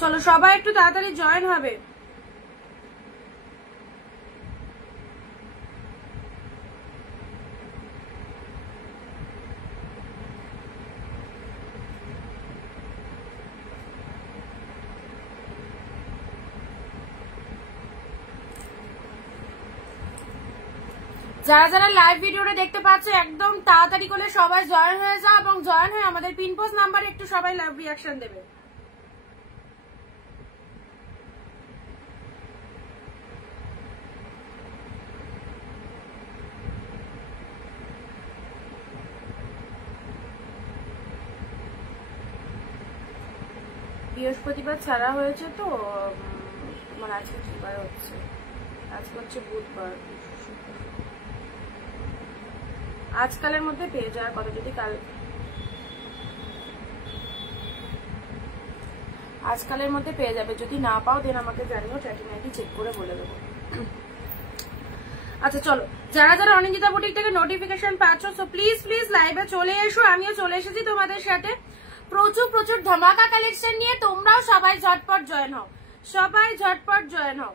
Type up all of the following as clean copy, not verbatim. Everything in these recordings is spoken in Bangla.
চলো সবাই একটু তাড়াতাড়ি জয়েন হবে। যারা যারা লাইভ ভিডিওটা দেখতে পাচ্ছ একদম তাড়াতাড়ি করে সবাই জয়েন হয়ে যাও এবং জয়েন হয়ে আমাদের পিন পোস্ট নাম্বারে একটু সবাই লাইভ রিঅ্যাকশন দেবে। বৃহস্পতিবার ছাড়া হয়েছে তো মানে আজকে কি বার হচ্ছে, আজকে হচ্ছে বুধবার, আজকালের মধ্যে পেয়ে যাওয়ার কথা, যদি কাল আজকালের মধ্যে পেয়ে যাবে, যদি না পাও দেন আমাকে জানিও, ট্র্যাকিং আইডি চেক করে বলে দেবো। আচ্ছা চলো, যারা যারা অনিন্দিতা বুটিক থেকে নোটিফিকেশন পাচ্ছ সো প্লিজ প্লিজ লাইভে চলে এসো, আমিও চলে এসেছি তোমাদের সাথে প্রচুর প্রচুর ধামাকা কালেকশন নিয়ে। তোমরাও সবাই ঝটপট জয়েন হও, সবাই ঝটপট জয়েন হও।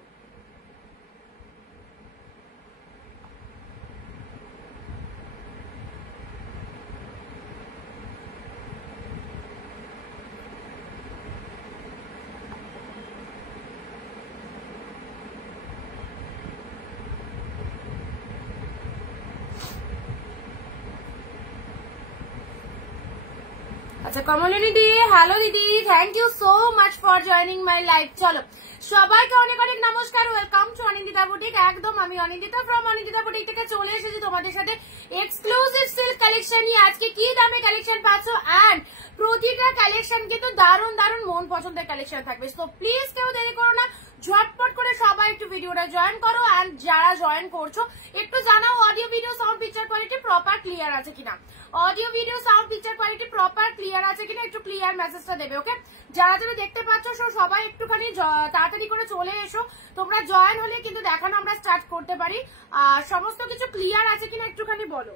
আচ্ছা কমলিনী দি, হ্যালো দিদি, thank you so much for joining my live. চলো সবাইকে অনেক অনেক নমস্কার, ওয়েলকাম টু অনিন্দিতা বুটিক। একদম আমি অনিন্দিতা ফ্রম অনিন্দিতা বুটিক থেকে চলে এসেছি তোমাদের সাথে এক্সক্লুসিভ সিল্ক কালেকশন নিয়ে। আজকে কি দামে কালেকশন পাচ্ছ এন্ড প্রতিটা কালেকশন কিন্তু দারুণ দারুণ মন পছন্দের কালেকশন থাকবে। তো প্লিজ কেউ দেরি করো না, ঝটপট করে সবাই একটু ভিডিওটা জয়েন করো এন্ড যারা জয়েন করছো একটু জানাও audio video sound picture quality proper clear আছে কিনা, audio video sound picture quality proper clear আছে কিনা একটু ক্লিয়ার মেসেজটা দেবে। ওকে, যারা যারা দেখতে পাচ্ছ সবাই একটুখানি তাড়াতাড়ি করে চলে এসো, তোমরা জয়েন হলে কিন্তু দেখানো আমরা স্টার্ট করতে পারি। আর সমস্ত কিছু ক্লিয়ার আছে কিনা একটুখানি বলো।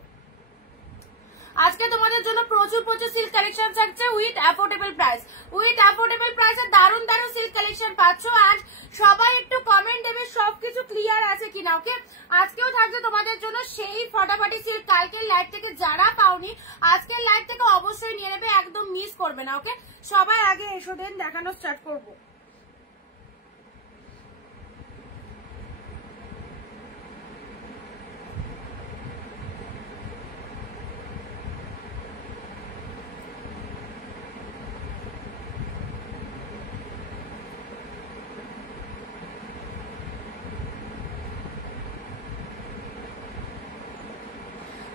আজকে তোমাদের জন্য প্রচুর প্রচুর সিল্ক কালেকশন থাকছে with affordable price, with affordable প্রাইসে দারুণ দারুণ সিল্ক কালেকশন পাচ্ছ। আর সবাই একটু কমেন্ট দেবে সবকিছু ক্লিয়ার আছে কিনা। ওকে, আজকেও থাকছে তোমাদের জন্য সেই ফটাফটি সিল্ক। কালকের লাইভ থেকে যারা পাওনি আজকের লাইভ থেকে অবশ্যই নিয়ে নেবে, একদম মিস করবে না। ওকে, সবাই আগে এসো দেন দেখানো স্টার্ট করবো।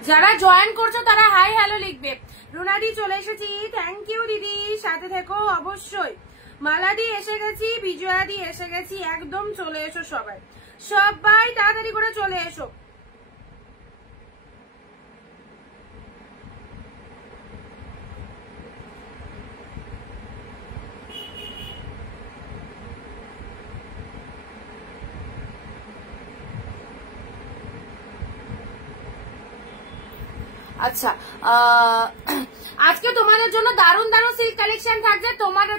যারা জয়েন করছো তারা হাই হ্যালো লিখবে। রুনাদি চলে এসেছি, থ্যাংক ইউ দিদি, সাথে থেকো অবশ্যই। মালাদি এসে গেছি, বিজয়াদি এসে গেছি, একদম চলে এসো সবাই, সবাই তাড়াতাড়ি করে চলে এসো। আচ্ছা আজকে তোমাদের জন্য দারুণ দারুণ সিল্ক কালেকশন থাকছে।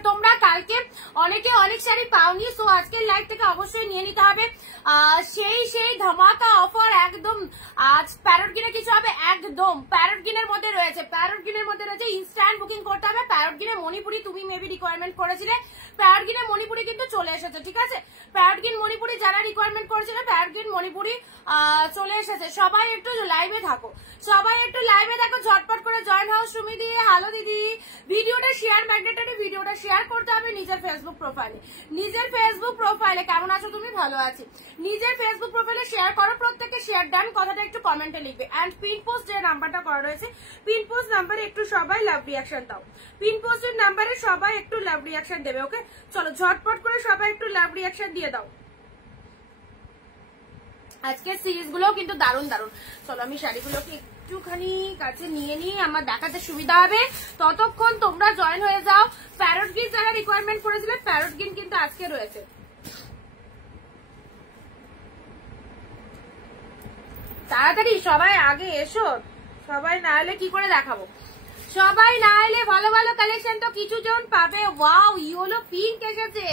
তোমরা কালকে অনেকে অনেক শাড়ি পাওনি, সো আজকের লাইভ থেকে অবশ্যই নিয়ে নিতে হবে সেই ধামাকা অফার। একদম আজ প্যারটগিনে কিছু হবে, একদম প্যারটগিনের মধ্যে রয়েছে, প্যারটগিনের মধ্যে রয়েছে, ইনস্ট্যান্ট বুকিং করতে হবে। প্যারটগিনে মণিপুরি তুমি মেবি রিকোয়ারমেন্ট করেছিলে, প্যারটগিনে মণিপুরি কিন্তু চলে এসেছে, ঠিক আছে। প্যারটগিন মণিপুরি যারা রিকোয়ারমেন্ট করেছিল প্যারটগিন মণিপুরি চলে এসেছে। সবাই একটু লাইভে থাকো, সবাই একটু লাইভে থাকো, ঝটপট করে জয়েন হও। সুমিদি হ্যালো দিদি, ভিডিওটা শেয়ার ম্যাগনেটারি, ভিডিওটা শেয়ার করতে হবে নিজের ফেসবুক প্রোফাইলে, নিজের ফেসবুক প্রোফাইলে। কেমন আছো তুমি? ভালো আছি। নিজের ফেসবুক প্রোফাইলে শেয়ার করো, প্রত্যেককে শেয়ার ডান কথাটা একটু কমেন্টে লিখবে। এন্ড পিন পোস্ট যে নাম্বারটা করা রয়েছে পিন পোস্ট নাম্বারে একটু সবাই লাভ রিঅ্যাকশন দাও, পিন পোস্টের নাম্বারে সবাই একটু লাভ রিঅ্যাকশন দেবে। ওকে, চলো ঝটপট করে সবাই একটু লাভ রিঅ্যাকশন দিয়ে দাও। আজকের সিরিজ গুলো কিন্তু দারুণ দারুণ। চলো আমি শাড়িগুলোকে একটুখানি কাছে নিয়ে নিই, আমার দেখাতে সুবিধা হবে, ততক্ষণ তোমরা জয়েন হয়ে যাও। প্যারটগিন যারা রিকোয়ারমেন্ট করেছিল প্যারটগিন কিন্তু আজকে রয়েছে। তাড়াতাড়ি সবাই আগে এসো, সবাই না হলে কি করে দেখাবো। সবাই না এলে ভালো ভালো কালেকশন তো কিছু জন পাবে। ওয়াও, ইয়েলো পিঙ্ক এসেছে,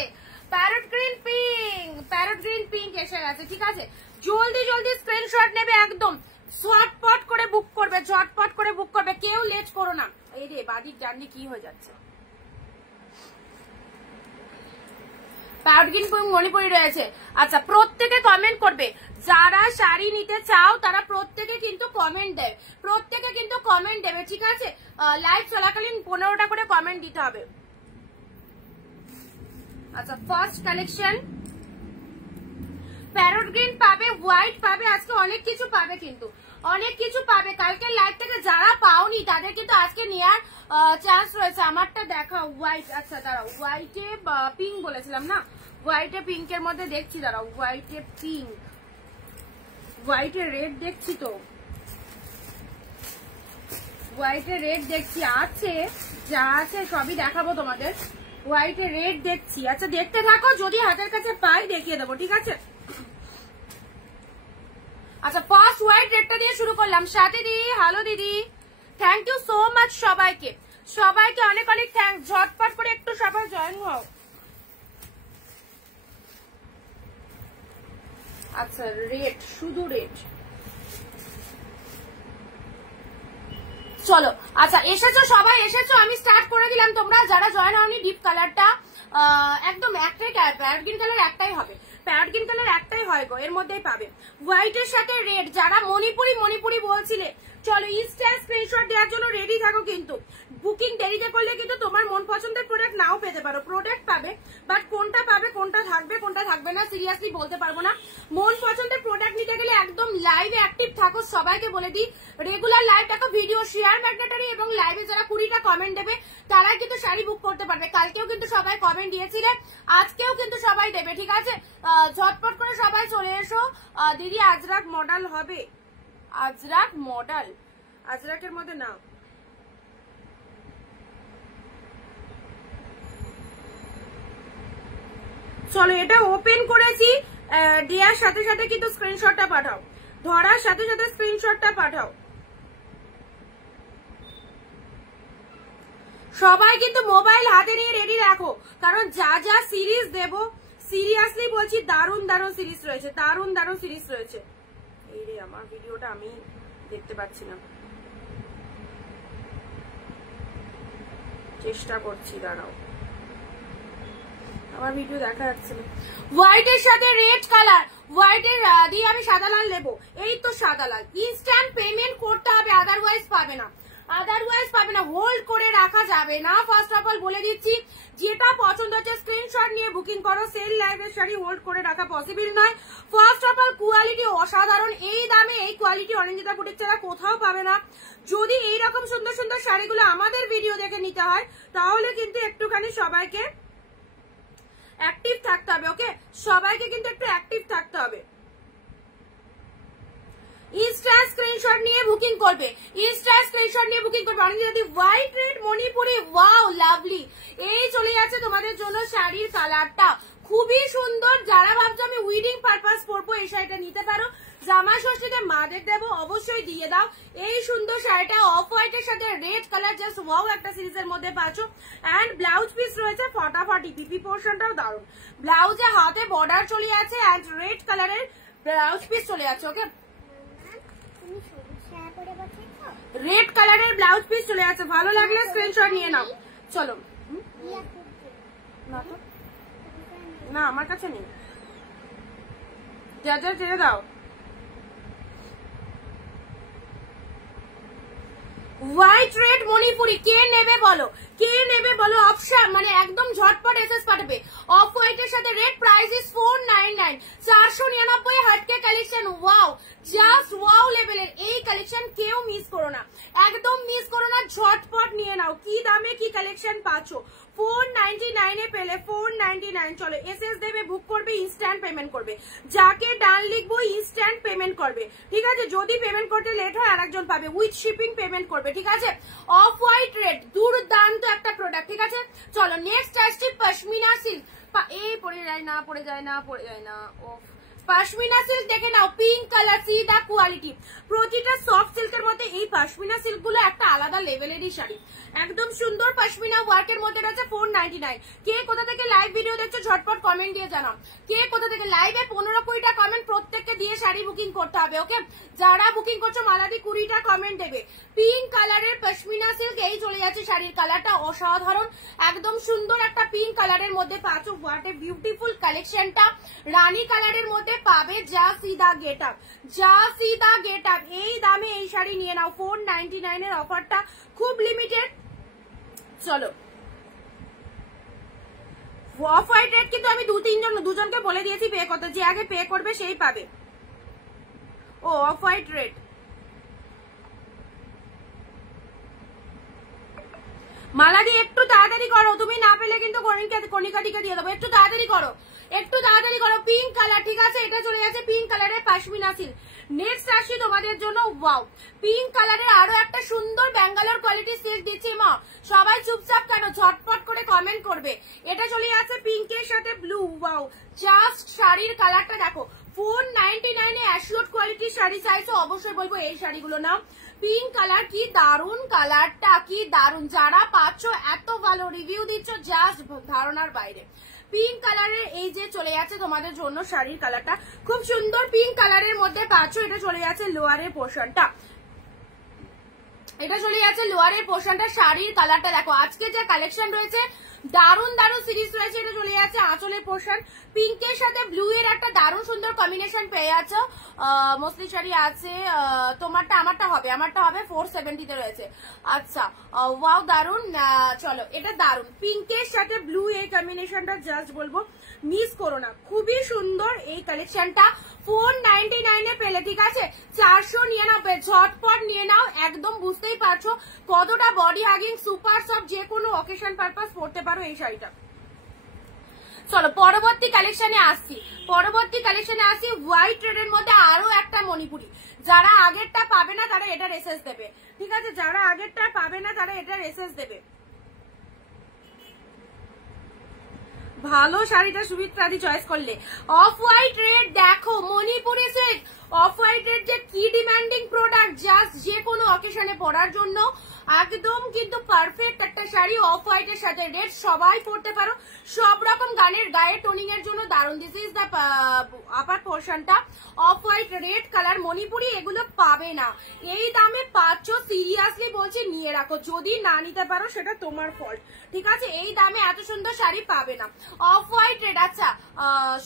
প্যারট গ্রিন পিঙ্ক এসে গেছে। ঠিক আছে, জলদি জলদি স্ক্রিনশট নেবে, একদম ঝটপট করে বুক করবে, ঝটপট করে বুক করবে, কেউ লেট করো না। এই রে বাড়ির জানলি কি হয়ে যাচ্ছে, প্যারট গ্রিন পিঙ্ক মণিপুরি রয়েছে। আচ্ছা, প্রত্যেকে কমেন্ট করবে, যারা শাড়ি নিতে চাও তারা প্রত্যেকে কিন্তু কমেন্ট দেবে, প্রত্যেকে কিন্তু কমেন্ট দেবে। ঠিক আছে, লাইভ চলাকালীন 15টা করে কমেন্ট দিতে হবে। আচ্ছা, ফার্স্ট কালেকশন প্যারট গ্রিন পাবে, হোয়াইট পাবে, আজকে অনেক কিছু পাবে, কিন্তু অনেক কিছু পাবে। কালকে লাইভ থেকে যারা পাওনি তাদের কিন্তু আজকে নেওয়ার চান্স রয়েছে। আমারটা দেখা হোয়াইট। আচ্ছা দাঁড়াও, হোয়াইটে পিঙ্ক বলেছিলাম না, হোয়াইটে পিঙ্কের মধ্যে দেখছি, দাঁড়াও, হোয়াইটে পিঙ্ক, হোয়াইটে রেড দেখছি, তো হোয়াইটে রেড দেখছি, আছে যা আছে সবই দেখাবো তোমাদের। হোয়াইটে রেড দেখছি। আচ্ছা দেখতে থাকো, যদি হাতের কাছে পাই দেখিয়ে দেবো। ঠিক আছে, আচ্ছা ফার্স্ট হোয়াইট রেডটা দিয়ে শুরু করলাম। সাথে দিদি, হ্যালো দিদি, থ্যাংক ইউ সো মাচ সবাইকে, সবাইকে অনেক অনেক থ্যাংক। ঝটপট করে একটু সবাই জয়েন হও। আচ্ছা রেড, শুধু রেড, চলো। আচ্ছা এসেছো, সবাই এসেছো, আমি স্টার্ট করে দিলাম। তোমরা যারা জয়েন হওনি, ডিপ কালারটা একদম একটাই, প্যারট গ্রিন কালার একটাই হবে, প্যারট গ্রিন কালার একটাই হয় গো, এর মধ্যেই পাবে। হোয়াইটের সাথে রেড, যারা মণিপুরি বলছিলে, চলো ইনস্ট্যান্ট স্ক্রিনশট দেওয়ার জন্য রেডি থাকো। কিন্তু বুকিং দেরিতে করলে কিন্তু তোমার মন পছন্দের প্রোডাক্ট নাও পেতে পারো। প্রোডাক্ট পাবে, বাট কোনটা পাবে, কোনটা থাকবে, কোনটা থাকবে না সিরিয়াসলি বলতে পারবো না। মন পছন্দের প্রোডাক্ট নিতে গেলে একদম লাইভে অ্যাক্টিভ থাকো। সবাইকে বলে দিই, রেগুলার লাইভ দেখো, ভিডিও শেয়ার ম্যাগনেটারি, এবং লাইভে যারা 20টা কমেন্ট দেবে তারাই কিন্তু শাড়ি বুক করতে পারবে। কালকেও কিন্তু সবাই কমেন্ট দিয়েছিলে, আজকেও কিন্তু সবাই দেবে। ঠিক আছে, ঝটপট করে সবাই চলে এসো। দিদি আজরাক মডেল হবে, আজরাক মডেল, আজরাকের মধ্যে নাও। চলো এটা ওপেন করেছি, দেওয়ার সাথে সাথে কিন্তু স্ক্রিনশটটা পাঠাও, ধরার সাথে সাথে স্ক্রিনশটটা পাঠাও। সবাই কিন্তু মোবাইল হাতে নিয়ে রেডি রাখো, কারণ যা যা সিরিজ দেব, সিরিয়াসলি বলছি, দারুণ দারুণ সিরিজ রয়েছে, দারুণ দারুণ সিরিজ রয়েছে। এই রে আমার ভিডিওটা আমি দেখতে পাচ্ছি না, চেষ্টা করছি, দাঁড়াও, আমার ভিডিও দেখা যাচ্ছে না। হোয়াইটের সাথে রেড কালার, হোয়াইটের দিয়ে আমি সাদা লাল নেবো, এই তো সাদা লাল। ইনস্ট্যান্ট পেমেন্ট করতে হবে, আদারওয়াইজ পাবে না, আদারওয়াইজ পাবে না, হোল্ড করে রাখা যাবে না। ফার্স্ট অফ অল বলে দিচ্ছি, যেটা পছন্দ হচ্ছে স্ক্রিনশট নিয়ে বুকিং করো। সেল লাইভের শাড়ি হোল্ড করে রাখা পসিবল নয়। ফার্স্ট অফ অল কোয়ালিটি অসাধারণ, এই দামে এই কোয়ালিটি অনিন্দিতা বুটিক ছাড়া কোথাও পাবে না। যদি এইরকম সুন্দর সুন্দর শাড়িগুলো আমাদের ভিডিও দেখে নিতে হয়, তাহলে কিন্তু একটুখানি সবাইকে অ্যাক্টিভ থাকতে হবে। ওকে, সবাইকে কিন্তু একটু অ্যাক্টিভ থাকতে হবে। ইনস্ট্যান্ট স্ক্রিনশট নিয়ে বুকিং করবে, ইনস্ট্যান্ট স্ক্রিনশট নিয়ে বুকিং করবে। অনেক যদি white red Manipuri, wow lovely, এই চলে যাচ্ছে তোমাদের জন্য শাড়ির কালারটা, খুবই সুন্দর। যারা ভাবছো আমি উইডিং পারপাস পরবো, এই শাড়িটা নিতে পারো। জামা ষষ্ঠীতে মাদের দেবো, অবশ্যই দিয়ে দাও। এই সুন্দর শাড়িটা অফ হোয়াইটের সাথে রেড কালার, জাস্ট ওয়াও একটা সিরিজের মধ্যে পাচ্ছ। এন্ড ব্লাউজ পিস রয়েছে ফটাফটি, পিপি পোর্শনটাও দারুণ। ব্লাউজে হাতে বর্ডার চলে আছে, এন্ড রেড কালারের ব্লাউজ পিস চলে যাচ্ছে। ওকে, রেড কালারের ব্লাউজ পিস চলে যাচ্ছে। ভালো লাগলে স্ক্রিনশট নিয়ে নাও। চলো, না আমার কাছে নেই, যা যা ছেড়ে দাও। হোয়াইট রেড মণিপুরি কে নেবে বলো, কে নেবে বলো। অপশন মানে একদম ঝটপট এসএস পাঠাবে। অফ হোয়াইটের সাথে রেড, প্রাইস ইজ 499, 499 হাটকে কালেকশন। ওয়াও, জাস্ট ওয়াও লেভেলের এই কালেকশন, কেউ মিস করো না, একদম মিস করো না, ঝটপট নিয়ে নাও। কি দামে কি কালেকশন পাচ্ছ, 499 এ পেলে 499। চলো এসএস দেবে, বুক করবে, ইনস্ট্যান্ট পেমেন্ট করবে। যাকে ডান লিখবো ইনস্ট্যান্ট পেমেন্ট করবে। ঠিক আছে, যদি পেমেন্ট করতে লেট হয় আরেকজন পাবে, উইথ শিপিং পেমেন্ট করবে। ঠিক আছে, অফ হোয়াইট রেড দুর্দান্ত একটা প্রোডাক্ট। ঠিক আছে, চলো নেক্সট আসছি পশমিনা সিল্ক। এই পড়ে যায় না, পড়ে যায় না, পড়ে যায় না। ও পশমিনা সিল্ক দেখে নাও, পিঙ্ক কালার, সি দা কোয়ালিটি। প্রতিটা সফট সিল্কের মধ্যে এই পশমিনা সিল্ক গুলো একটা আলাদা লেভেলেরই শাড়ি, একদম সুন্দর পশমিনা ওয়ার্কের মধ্যে রয়েছে 499। কে কোথা থেকে লাইভ ভিডিও দেখছো ঝটপট কমেন্ট দিয়ে জানাও, কে কোথা থেকে লাইভে 15-20টা কমেন্ট প্রত্যেককে দিয়ে শাড়ি বুকিং করতে হবে। ওকে, যারা বুকিং করছো মালাদি 20টা কমেন্ট দেবে। পিঙ্ক কালারের পশমিনা সিল্ক, এই চলে যাচ্ছে শাড়ির কালারটা অসাধারণ, একদম সুন্দর একটা পিঙ্ক কালারের মধ্যে পাচ্ছ। হোয়াট এ বিউটিফুল কালেকশনটা। রানী কালারের মধ্যে পাবে যা সিদা গেট আপ, যা সিদা গেট আপ। এই দামে এই শাড়ি নিয়ে নাও, 499 এর অফারটা খুব লিমিটেড। চলো, অফ হোয়াইট রেট কিন্তু আমি দুজনকে বলে দিয়েছি পে করতে, যে আগে পে করবে সেই পাবে। ও অফ হোয়াইট রেট, মালাদি একটু তাড়াতাড়ি করো, তুমি না পেলে কিন্তু কণিকাটিকে দিয়ে দেবো। একটু তাড়াতাড়ি করো, একটু তাড়াতাড়ি করো। পিঙ্ক কালার, ঠিক আছে, এটা চলে যাচ্ছে পিঙ্ক কালারের পশমিনা সিল্ক। নেক্সট আসি তোমাদের জন্য, ওয়াও, পিঙ্ক কালারের আরো একটা সুন্দর ব্যাঙ্গালোর কোয়ালিটি সিল্ক দিচ্ছি। মা সবাই চুপচাপ কেন, ঝটপট করে কমেন্ট করবে। এটা চলে যাচ্ছে পিঙ্কের সাথে ব্লু। ওয়াও, জাস্ট শাড়ির কালারটা দেখো। 499 এ অ্যাশিওর কোয়ালিটির শাড়ি চাইছো, অবশ্যই বলবো এই শাড়িগুলো নাও। পিঙ্ক কালার, কি দারুন কালারটা, কি দারুন। যারা পাচ্ছ এত ভালো রিভিউ দিচ্ছ, জাস্ট ধারণার বাইরে। পিঙ্ক কালারের এই যে চলে যাচ্ছে তোমাদের জন্য শাড়ির কালারটা, খুব সুন্দর পিঙ্ক কালারের মধ্যে পাচ্ছ। এটা চলে যাচ্ছে লোয়ারের পোর্শনটা, এটা চলে যাচ্ছে লোয়ারের পোর্শনটা। শাড়ির কালারটা দেখো, আজকে যে কালেকশন রয়েছে দারুন দারুন সিরিজ রয়েছে। এটা চলে যাচ্ছে আঁচলের পোর্শন, পিঙ্কের সাথে ব্লু এর একটা দারুন সুন্দর কম্বিনেশন পেয়ে যাচ্ছ। মসলি শাড়ি আছে, তোমারটা আমারটা হবে 470 তে রয়েছে। আচ্ছা, ওয়াও দারুন। চলো, এটা দারুন, পিঙ্কের সাথে ব্লু এই কম্বিনেশনটা জাস্ট বলবো মিস করো না, খুবই সুন্দর এই কালেকশনটা। 499 এ পেলে, ঠিক আছে, 499, ঝটপট নিয়ে নাও। একদম বুঝতেই পারছো কতটা বডি হাগিং, সুপার সফট, যে কোনো অকেশন পারপাস পরতে পারো এই শাড়িটা। চলো পরবর্তী কালেকশনে আসছি, হোয়াইট রেডের মধ্যে আরো একটা মণিপুরি। যারা আগেরটা পাবে না তারা এটা এসএস দেবে, ঠিক আছে, যারা আগেরটা পাবে না তারা এটা এসএস দেবে। ভালো শাড়িটা সুমিত্রাদি চয়েস করলে। অফ হোয়াইট রেড দেখো, Manipuri silk. Off white red যে কি ডিমান্ডিং প্রোডাক্ট, জাস্ট যে কোনো অকেশনে পরার জন্য একদম কিন্তু পারফেক্ট একটা শাড়ি। অফ হোয়াইট এর সাথে রেড সবাই পরতে পারো, সব রকম গানের গায়ে টোনিং এর জন্য দারুন। দিস ইজ দ্য আপার পোর্শনটা। Off white red colour Manipuri, এগুলো পাবে না এই দামে পাচ্ছ। সিরিয়াসলি বলছি, নিয়ে রাখো, যদি না নিতে পারো সেটা তোমার ফল্ট, ঠিক আছে। এই দামে এত সুন্দর শাড়ি পাবে না। Off white red. আচ্ছা,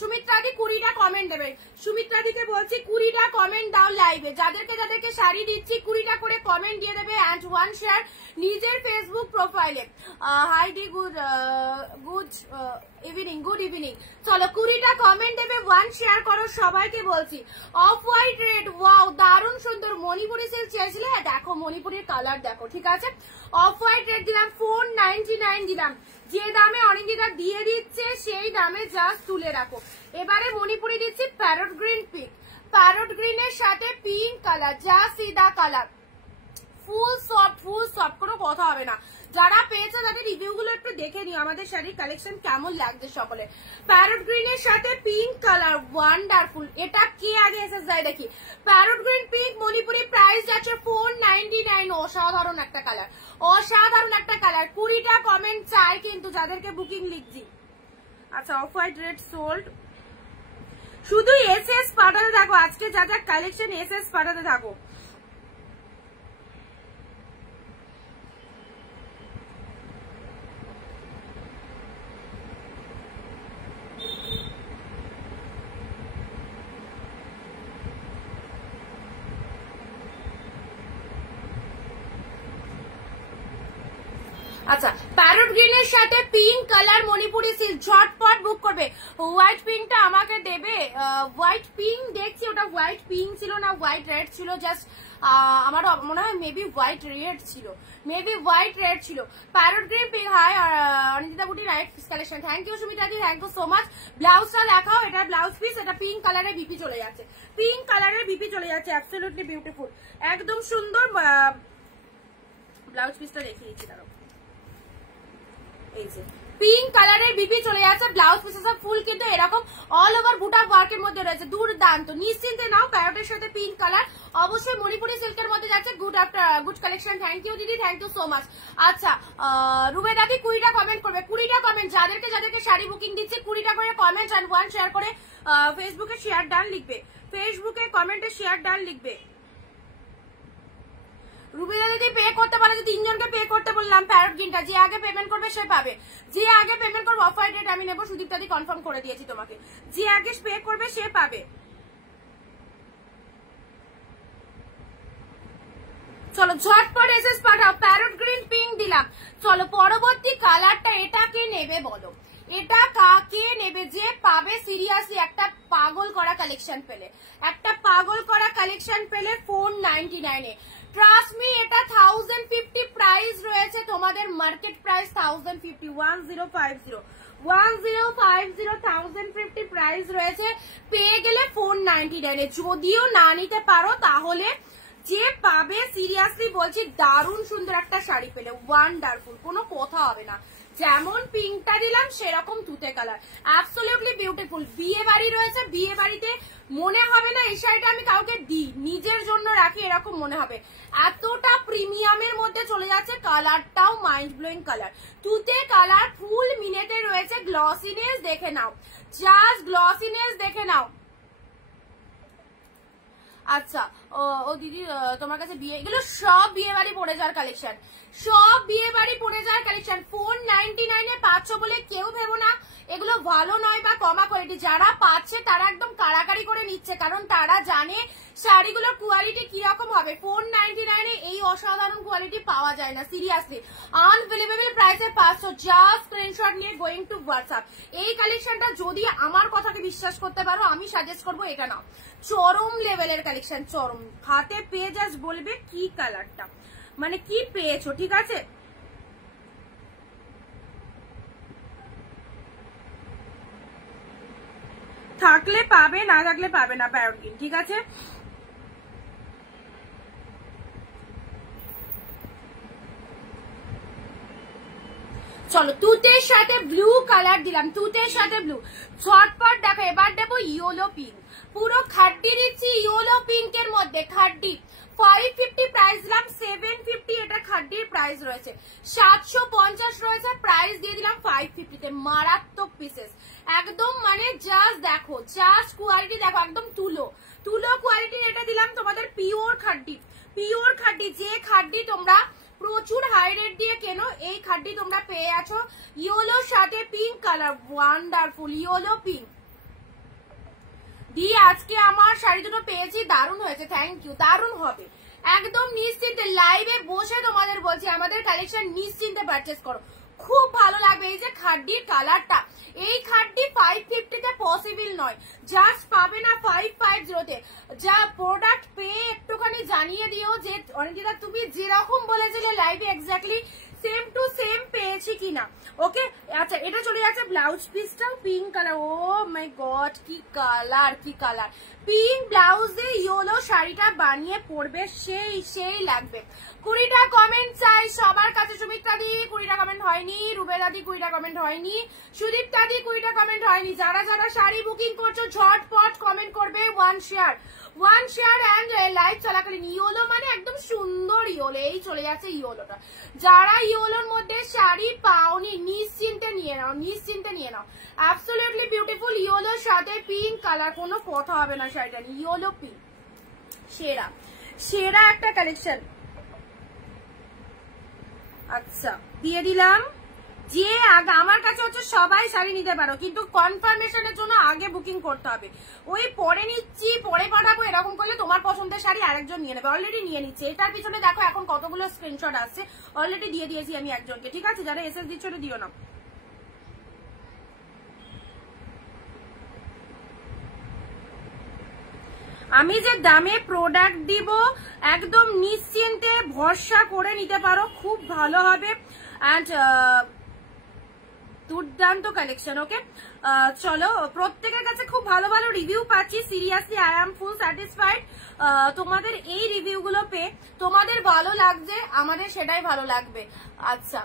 সুমিত্রাদি 20টা কমেন্ট দেবে। সুমিত্রাদিকে বলছি 20টা কমেন্ট দাও লাইভে, যাদেরকে শাড়ি দিচ্ছি 20টা করে কমেন্ট দিয়ে দেবে অ্যান্ড 1 শেয়ার নিজের ফেসবুক প্রোফাইলে। হাই ডি, গুড ইভিনিং, গুড ইভিনিং। চলো 20টা কমেন্ট দেবে, 1 শেয়ার করো, সবাইকে বলছি। অফ হোয়াইট রেড, ওয়াও দারুণ সুন্দর। মণিপুরি সিল্ক চেয়েছিলে, দেখো মণিপুরির কালার দেখো, ঠিক আছে। অফ হোয়াইট রেড দিলাম 499 দিলাম, যে দামে অনিন্দিতা দিয়ে দিচ্ছে সেই দামে জাস্ট তুলে রাখো। এবারে মণিপুরি দিচ্ছি প্যারট গ্রিন পিঙ্ক, প্যারট গ্রিনের সাথে পিঙ্ক কালার, যা সিদা কালার, ফুল সফট, কোনো কথা হবে না। যারা পেয়েছে তাদের রিভিউ গুলো একটু দেখে নিও, আমাদের শাড়ির কালেকশন কেমন লাগছে সকলে। প্যারট গ্রিনের সাথে পিঙ্ক কালার, ওয়ান্ডারফুল। এটা কে আগে এসে যায় দেখি। Parrot green pink Manipuri, price যাচ্ছে 499। অসাধারণ একটা কালার, অসাধারণ একটা কালার। 20টা কমেন্ট চাই কিন্তু যাদেরকে বুকিং লিখছি। আচ্ছা, অফ হোয়াইট রেড সোল্ড। শুধু এসএস পাঠাতে থাকো, আজকে যা যা কালেকশন এসএস পাঠাতে থাকো। আচ্ছা, প্যারট গ্রিনের সাথে পিঙ্ক কালার মণিপুরি সিল্ক, ঝটপট বুক করবে। হোয়াইট পিঙ্কটা আমাকে দেবে। হোয়াইট পিঙ্ক দেখছি, ওটা হোয়াইট পিঙ্ক ছিল না হোয়াইট রেড ছিল, জাস্ট আমার মনে হয় মেবি হোয়াইট রেড ছিল, parrot green pink. Hi Anindita বুটি, রাইট কালেকশন। থ্যাংক ইউ সুমিতাদি, থ্যাংক ইউ সো মাচ। ব্লাউজটা দেখাও, এটা ব্লাউজ পিস, এটা পিঙ্ক কালারের বিপি চলে যাচ্ছে, পিঙ্ক কালারের বিপি চলে যাচ্ছে, অ্যাবসলিউটলি বিউটিফুল, একদম সুন্দর। ব্লাউজ পিসটা দেখিয়ে দিচ্ছি, দাঁড়াও। এই যে পিঙ্ক কালারের বিপি চলে যাচ্ছে, ব্লাউজ পিসেস ফুল কিন্তু এরকম অল ওভার বুটা ওয়ার্কের মধ্যে রয়েছে, দুর্দান্ত। নিশ্চিন্তে নাও, প্যারটের সাথে পিঙ্ক কালার, অবশ্যই মণিপুরি সিল্কের মধ্যে যাচ্ছে। গুড কালেকশন, থ্যাংক ইউ দিদি, থ্যাংক ইউ সো মাচ। আচ্ছা রুবে দাদি 20টা কমেন্ট করবে, 20টা কমেন্ট, যাদেরকে শাড়ি বুকিং দিচ্ছে 20টা করে কমেন্ট আর 1 শেয়ার করে ফেসবুকে শেয়ার ডান লিখবে, ফেসবুকে কমেন্টে শেয়ার ডান লিখবে। রুবিদা যদি পে করতে পারে, যে 3 জনকে পে করতে বললাম প্যারট গ্রিনটা, যে আগে পেমেন্ট করবে সে পাবে, যে আগে পেমেন্ট করবে অফ হোয়াইট রেট আমি নেবো, সুদীপ দাদি কনফার্ম করে দিয়েছি তোমাকে, যে আগে পে করবে সে পাবে। চলো ঝটপট এসএস পাঠাও, প্যারট গ্রিন পিঙ্ক দিলাম। চলো পরবর্তী কালারটা, এটা কে নেবে বলো, এটা কাকে নেবে? যে পাবে সিরিয়াসলি একটা পাগল করা কালেকশন পেলে, একটা পাগল করা কালেকশন পেলে 499 এ। ট্রাস্ট মি, এটা 1050 প্রাইস রয়েছে, তোমাদের মার্কেট প্রাইস 1050, 1050 1050 প্রাইস রয়েছে, পেয়ে গেলে 499 এ। যদিও না নিতে পারো তাহলে যে পাবে সিরিয়াসলি বলছি দারুণ সুন্দর একটা শাড়ি পেলে, ওয়ান্ডারফুল, কোনো কথা হবে না। যেমন পিঙ্কটা দিলাম সেরকম তুতে কালার, অ্যাবসলিউটলি বিউটিফুল। বিয়ে বাড়ি রয়েছে, বিয়ে বাড়িতে মনে হবে না এই শাড়িটা আমি কাউকে দিই, নিজের জন্য রাখি, এরকম মনে হবে। এতটা প্রিমিয়ামের মধ্যে চলে যাচ্ছে, কালারটাও মাইন্ড ব্লোয়িং কালার, তুতে কালার, ফুল মিনেটে রয়েছে। গ্লসিনেস দেখে নাও, জাস্ট গ্লসিনেস দেখে নাও। আচ্ছা ও দিদি তোমার কাছে বিয়ে, এগুলো সব বিয়ে বাড়ি পড়ে যাওয়ার কালেকশন, সব বিয়ে বাড়ি পড়ে যাওয়ার কালেকশন। 499 এ পাচ্ছ বলে কেউ ভেবো না এগুলো ভালো নয় বা কমা কোয়ালিটি, যারা পাচ্ছে তারা একদম কাড়াকাড়ি করে নিচ্ছে, কারণ তারা জানে শাড়িগুলোর কোয়ালিটি কিরকম হবে। 499 এ এই অসাধারণ কোয়ালিটি পাওয়া যায় না, সিরিয়াসলি আনবিলিভেবল প্রাইসে পাচ্ছ। জাস্ট স্ক্রিনশট নিয়ে গোয়িং টু হোয়াটসঅ্যাপ। এই কালেকশনটা যদি আমার কথাকে বিশ্বাস করতে পারো, আমি সাজেস্ট করবো এটা নাও, চরম লেভেলের কালেকশন, চরম। হাতে পেয়ে জাস্ট বলবে কি কালারটা, মানে কি পেয়েছো, ঠিক আছে। থাকলে পাবে, না থাকলে পাবে না প্যারট গ্রিন, ঠিক আছে। চলো তুতের সাথে ব্লু কালার দিলাম, তুতের সাথে ব্লু। ঝটপট দেখো, এবার দেবো ইয়েলো পিঙ্ক, পুরো খাড্ডি দিচ্ছি ইয়েলো পিঙ্কের মধ্যে, খাড্ডি। 550 প্রাইস দিলাম, 750 এটা খাড্ডির প্রাইস রয়েছে, 750 রয়েছে, প্রাইস দিয়ে দিলাম 550 তে। মারাত্মক পিসেস একদম, মানে জাস্ট দেখো, জাস্ট কোয়ালিটি দেখো, একদম তুলো তুলো কোয়ালিটির এটা দিলাম তোমাদের, পিওর খাড্ডি, পিওর খাড্ডি। যে খাড্ডি তোমরা প্রচুর হাই রেট দিয়ে কেন, এই খাড্ডি তোমরা পেয়ে আছো। ইয়েলোর সাথে pink colour, wonderful, yellow pink দিয়ে আজকে আমার শাড়ি দুটো পেয়েছি, দারুণ হয়েছে, থ্যাংক ইউ, দারুণ হবে। একদম নিশ্চিন্তে লাইভে বসে তোমাদের বলছি আমাদের কালেকশন নিশ্চিন্তে পারচেস করো, খুব ভালো লাগবে। এই যে খাড্ডির কালারটা, এই খাড্ডি 550 তে পসিবল নয়, জাস্ট পাবে না 550 তে। যা প্রোডাক্ট পেয়ে একটুখানি জানিয়ে দিও যে অনিন্দিতা তুমি যেরকম বলেছিলে লাইভে এক্স্যাক্টলি সেম টু সেম পেয়েছি কিনা, ওকে। আচ্ছা এটা চলে যাচ্ছে ব্লাউজ পিসটা পিঙ্ক কালার, ও মাই গড কি কালার, কি কালার। পিঙ্ক ব্লাউজে ইয়েলো শাড়িটা বানিয়ে পরবে, সেই লাগবে। 20টা কমেন্ট চাই সবার কাছে। সুমিত্রা দি 20টা কমেন্ট হয়নি, রুবেদা দি 20টা কমেন্ট হয়নি, সুদীপ দাদি 20টা কমেন্ট হয়নি। যারা যারা শাড়ি বুকিং করছো ঝটপট কমেন্ট করবে, 1 শেয়ার অ্যান্ড লাইভ চলাকালীন। ইয়েলো মানে একদম সুন্দর ইয়েলো, এই চলে যাচ্ছে ইয়েলোটা। যারা ইয়েলোর মধ্যে শাড়ি পাওনি নিশ্চিন্তে নিয়ে নাও, নিশ্চিন্তে নিয়ে নাও, অ্যাবসলিউটলি বিউটিফুল। ইয়েলোর সাথে পিঙ্ক কালার, কোনো কথা হবে না শাড়িটা নিয়ে, ইয়েলো পিঙ্ক সেরা সেরা একটা কালেকশন। আচ্ছা দিয়ে দিলাম। যে আগে আমার কাছে হচ্ছে সবাই শাড়ি নিতে পারো, কিন্তু কনফার্মেশনের জন্য আগে বুকিং করতে হবে। ওই পরে নিচ্ছি পরে পাঠাবো এরকম করলে তোমার পছন্দের শাড়ি আরেকজন নিয়ে নেবে, অলরেডি নিয়ে নিচ্ছে। এটার পিছনে দেখো এখন কতগুলো স্ক্রিনশট আসছে, অলরেডি দিয়ে দিয়েছি আমি একজনকে, ঠিক আছে। যারা এসএস দিচ্ছ ওটা দিও না। আমি যে দামে প্রোডাক্ট দিব একদম নিশ্চিন্তে ভরসা করে নিতে পারো, খুব ভালো হবে অ্যান্ড দুর্দান্ত কালেকশন, ওকে। চলো প্রত্যেকের কাছে খুব ভালো ভালো রিভিউ পাচ্ছি, seriously I am full satisfied. তোমাদের এই রিভিউ গুলো পেয়ে তোমাদের ভালো লাগছে, আমাদের সেটাই ভালো লাগবে। আচ্ছা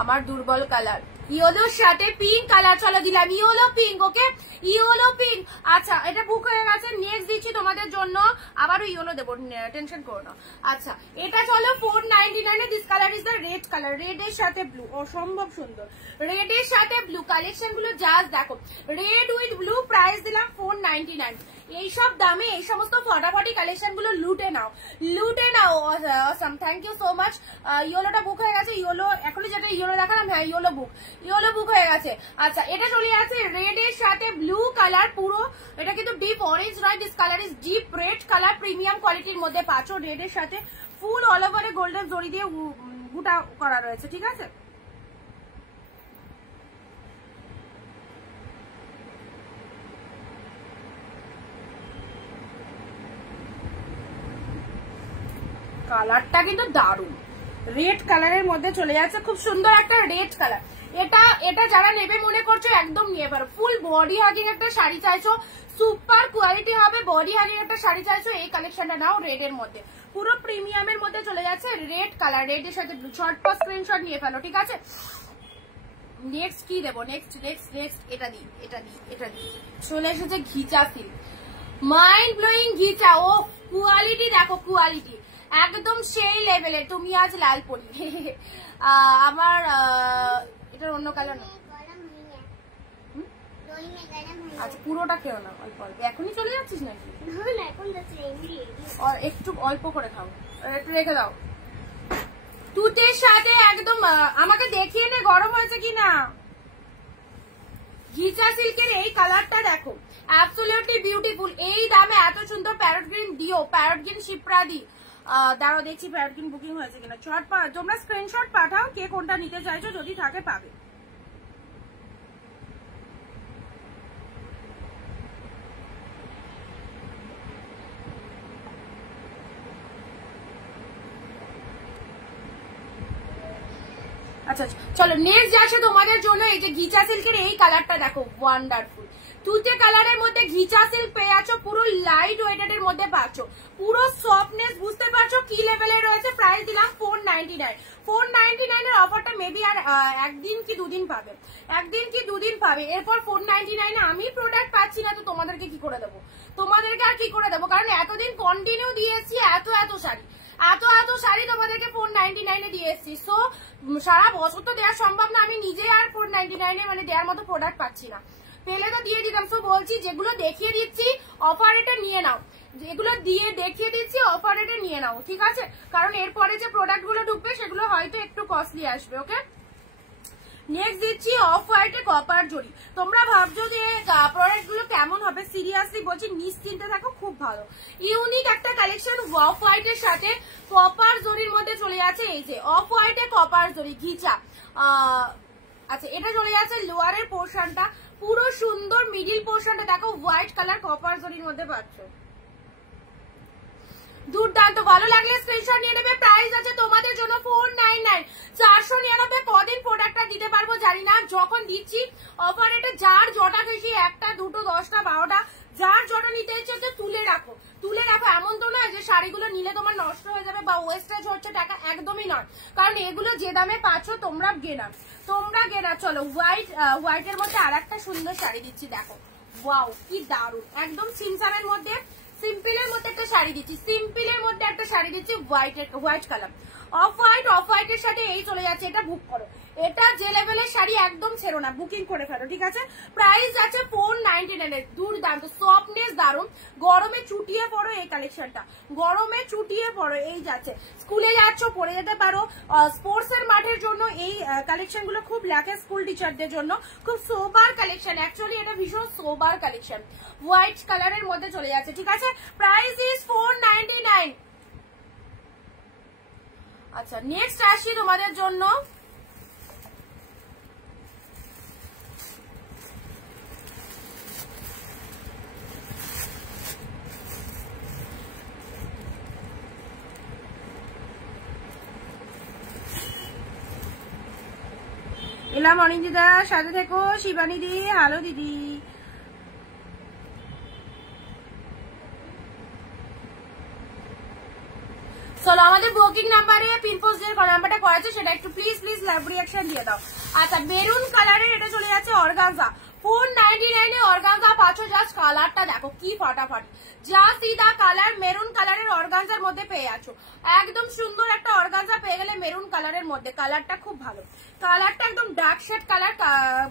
আমার দুর্বল কালার। ইয়েলোর সাথে পিঙ্ক কালার, চলো দিলাম ইয়েলো পিঙ্ক। ওকে, ইয়েলো পিঙ্ক। আচ্ছা, এটা বুক হয়ে গেছে। নেক্সট দিচ্ছি তোমাদের জন্য, আবারও ইয়েলো দেবো, টেনশন করো না। আচ্ছা, এটা চলো 499 এ। This colour is the red colour, red এর সাথে ব্লু, অসম্ভব সুন্দর। রেড এর সাথে ব্লু কালেকশন গুলো জাস্ট দেখো, রেড উইথ ব্লু, প্রাইস দিলাম 499। এইসব দামে এই সমস্ত ফটাফটি কালেকশন গুলো লুটে নাও, লুটে নাও। Awesome, thank you so much. ইয়েলোটা বুক হয়ে গেছে। ইয়েলো এখনই যেটা ইয়েলো দেখালাম, হ্যাঁ ইয়েলো বুক হয়ে গেছে। আচ্ছা, এটা চলে যাচ্ছে রেড এর সাথে ব্লু কালার পুরো। এটা কিন্তু ডিপ অরেঞ্জ নয়, this colour is deep red colour, premium কোয়ালিটির মধ্যে পাচ্ছ। রেড এর সাথে ফুল অল ওভারে গোল্ডেন জরি দিয়ে বুটা করা রয়েছে, ঠিক আছে। কালারটা কিন্তু দারুণ, রেড কালারের মধ্যে চলে যাচ্ছে, খুব সুন্দর একটা রেড কালার। এটা যারা নেবে মনে করছো একদম নিয়ে পারো। ফুল বডি হাগিং একটা শাড়ি চাইছো, সুপার কোয়ালিটি হবে, বডি হাগিং একটা শাড়ি চাইছো, এই কালেকশনটা নাও। রেড এর মধ্যে পুরো প্রিমিয়ামের মধ্যে চলে যাচ্ছে, রেড কালার, রেড এর সাথে ব্লু। শর্টপট স্ক্রিনশট নিয়ে ফেলো, ঠিক আছে। নেক্সট কি দেবো? নেক্সট এটা দিই। চলে এসেছে ঘিচা সিল্ক, মাইন্ড ব্লোয়িং ঘিচা। ও কোয়ালিটি দেখো, কোয়ালিটি একদম সেই লেভেলের। তুমি আজ লাল পরি। আমার এটার অন্য কালার না। আচ্ছা, পুরোটা খেও না, অল্প অল্প। এখনই চলে যাচ্ছিস নাকি? একটু অল্প করে খাও, একটু রেখে দাও। তুতের সাথে একদম আমাকে দেখিয়ে নে গরম হয়েছে কিনা। ঘিচা সিল্কের এই কালারটা দেখো, অ্যাবসলিউটলি বিউটিফুল। এই দামে এত সুন্দর প্যারট গ্রিন দিও, প্যারট গ্রিন শিপ্রা দি। দাঁড়াও দেখছি প্যারট গ্রিন বুকিং হয়েছে কিনা। তোমরা স্ক্রিনশট পাঠাও কে কোনটা নিতে চাইছো, যদি থাকে পাবে। আচ্ছা চলো নেক্সট যাচ্ছে তোমাদের জন্য। এই যে ঘিচা সিল্কের এই কালারটা দেখো, ওয়ান্ডারফুল। তুতে কালারের মধ্যে ঘিচা সিল্ক পেয়ে যাচ্ছ, পুরো লাইট ওয়েটেড এর মধ্যে পাচ্ছ, পুরো সফটনেস বুঝতে পারছো কি লেভেলের রয়েছে। প্রাইস দিলাম 499। 499 এর অফারটা মেবি আর একদিন কি দুদিন পাবে। এরপর 499 আমি প্রোডাক্ট পাচ্ছি না, তো তোমাদেরকে কি করে দেবো? কারণ এতদিন কন্টিনিউ দিয়েছি এত শাড়ি তোমাদেরকে 499 দিয়ে এসছি। সো সারা বছর তো দেওয়া সম্ভব না, আমি নিজে আর 499 মানে দেওয়ার মতো প্রোডাক্ট পাচ্ছি না। পেলে তো দিয়ে দিতাম। সো বলছি যেগুলো দেখিয়ে দিচ্ছি অফার রেটে নিয়ে নাও, যেগুলো দিয়ে দেখিয়ে দিচ্ছি অফার রেটে নিয়ে নাও, ঠিক আছে। কারণ এরপরে যে প্রোডাক্ট গুলো ঢুকবে সেগুলো হয়তো একটু কস্টলি আসবে। ওকে, নেক্সট দিচ্ছি অফ হোয়াইটে কপার জরি। তোমরা ভাবছো যে প্রোডাক্ট গুলো কেমন হবে, সিরিয়াসলি বলছি নিশ্চিন্তে থাকো, খুব ভালো ইউনিক একটা কালেকশন। অফ হোয়াইটের সাথে কপার জরির মধ্যে চলে যাচ্ছে, এই যে অফ হোয়াইটে কপার জরি ঘিচা। আচ্ছা, এটা চলে যাচ্ছে লোয়ারের পোর্শনটা, পুরো সুন্দর মিডিল পোর্শনটা দেখো হোয়াইট কালার কপার জরির মধ্যে পাচ্ছ। দুর্দান্ত, ভালো লাগলে স্ক্রিনশট নিয়ে নেবে। প্রাইস আছে তোমাদের জন্য 499। 499 কদিন প্রোডাক্টটা দিতে পারবো জানি না, যখন দিচ্ছি অফার রেটে যার জটা খুশি, একটা দুটো 10টা 12টা যার জটা নিতে ইচ্ছে তুলে রাখো। এমন তো নয় যে শাড়িগুলো নিলে তোমার নষ্ট হয়ে যাবে বা ওয়েস্টেজ হচ্ছে টাকা, একদমই নয়। কারণ এগুলো যে দামে পাচ্ছ তোমরা গেনা। চলো হোয়াইটের মধ্যে আর একটা সুন্দর শাড়ি দিচ্ছি, দেখো ওয়াও কি দারুণ, একদম সিম্পলের মধ্যে একটা শাড়ি দিচ্ছি, হোয়াইট কালার। অফ হোয়াইটের সাথে এই চলে যাচ্ছে, এটা বুক করো। এটা যে লেভেলের শাড়ি একদম ছেড়ো না, বুকিং করে ফেলো, ঠিক আছে। প্রাইস আছে 499। দুর্দান্ত, সফটনেস দারুণ। গরমে চুটিয়ে পড়ো এই কালেকশনটা, এই যাচ্ছে। স্কুলে যাচ্ছ পরে যেতে পারো, স্পোর্টস এর মাঠের জন্য এই কালেকশন গুলো খুব লাগে, স্কুল টিচারদের জন্য খুব সোবার কালেকশন। অ্যাকচুয়ালি এটা ভীষণ সোবার কালেকশন, হোয়াইট কালারের মধ্যে চলে যাচ্ছে, ঠিক আছে। Price is 499। আচ্ছা, নেক্সট আসি তোমাদের জন্য। এলাম অনিন্দিতা, সাথে থেকো। শিবানী দি, হ্যালো দিদি। চলো আমাদের বুকিং নাম্বারে পিনপোস্ট যে নাম্বারটা করেছে সেটা একটু প্লিজ প্লিজ লাভ রিঅ্যাকশন দিয়ে দাও। আচ্ছা মেরুন কালারের এটা চলে যাচ্ছে অর্গানজা, 499 এ অর্গানজা পাচ্ছ। জাস্ট কালারটা দেখো কি ফাটাফাটি, যা সিধা কালার মেরুন কালারের অর্গানজার মধ্যে পেয়ে আছো। একদম সুন্দর একটা অর্গানজা পেয়ে গেলে মেরুন কালারের মধ্যে। কালারটা খুব ভালো, কালারটা একদম ডার্ক শেড কালার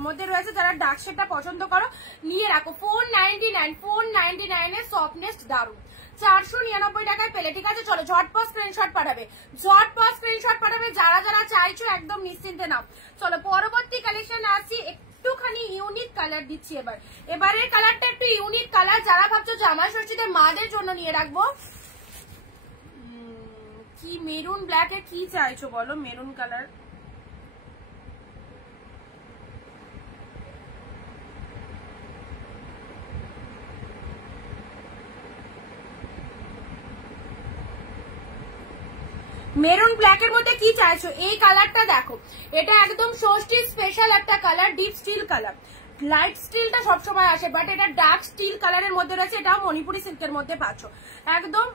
মধ্যে রয়েছে। যারা ডার্ক শেডটা পছন্দ করো নিয়ে রাখো। 499 এর সফটনেস দারুন, 499 টাকায় পেলে। ঠিক আছে চলো ঝটপট স্ক্রিনশট পাঠাবে, ঝটপট স্ক্রিনশট পাঠাবে যারা যারা চাইছো, একদম নিশ্চিন্তে নাও। চলো পরবর্তী কালেকশন আসছি, একটুখানি ইউনিক কালার দিচ্ছি এবার। এবারের কালারটা একটু ইউনিক কালার, যারা ভাবছো জামা ষষ্ঠীতে মাদের জন্য নিয়ে রাখবো। কি মেরুন ব্ল্যাক এ কি চাইছো বলো, মেরুন কালার মেরুন ব্ল্যাক এর মধ্যে কি চাইছো? এই কালারটা দেখো, এটা একদম ষষ্ঠী স্পেশাল একটা colour, deep steel colour. Light স্টিলটা সবসময় আসে, বাট এটা ডার্ক স্টিল কালারের মধ্যে রয়েছে। এটাও মণিপুরি সিল্কের মধ্যে পাচ্ছ। একদম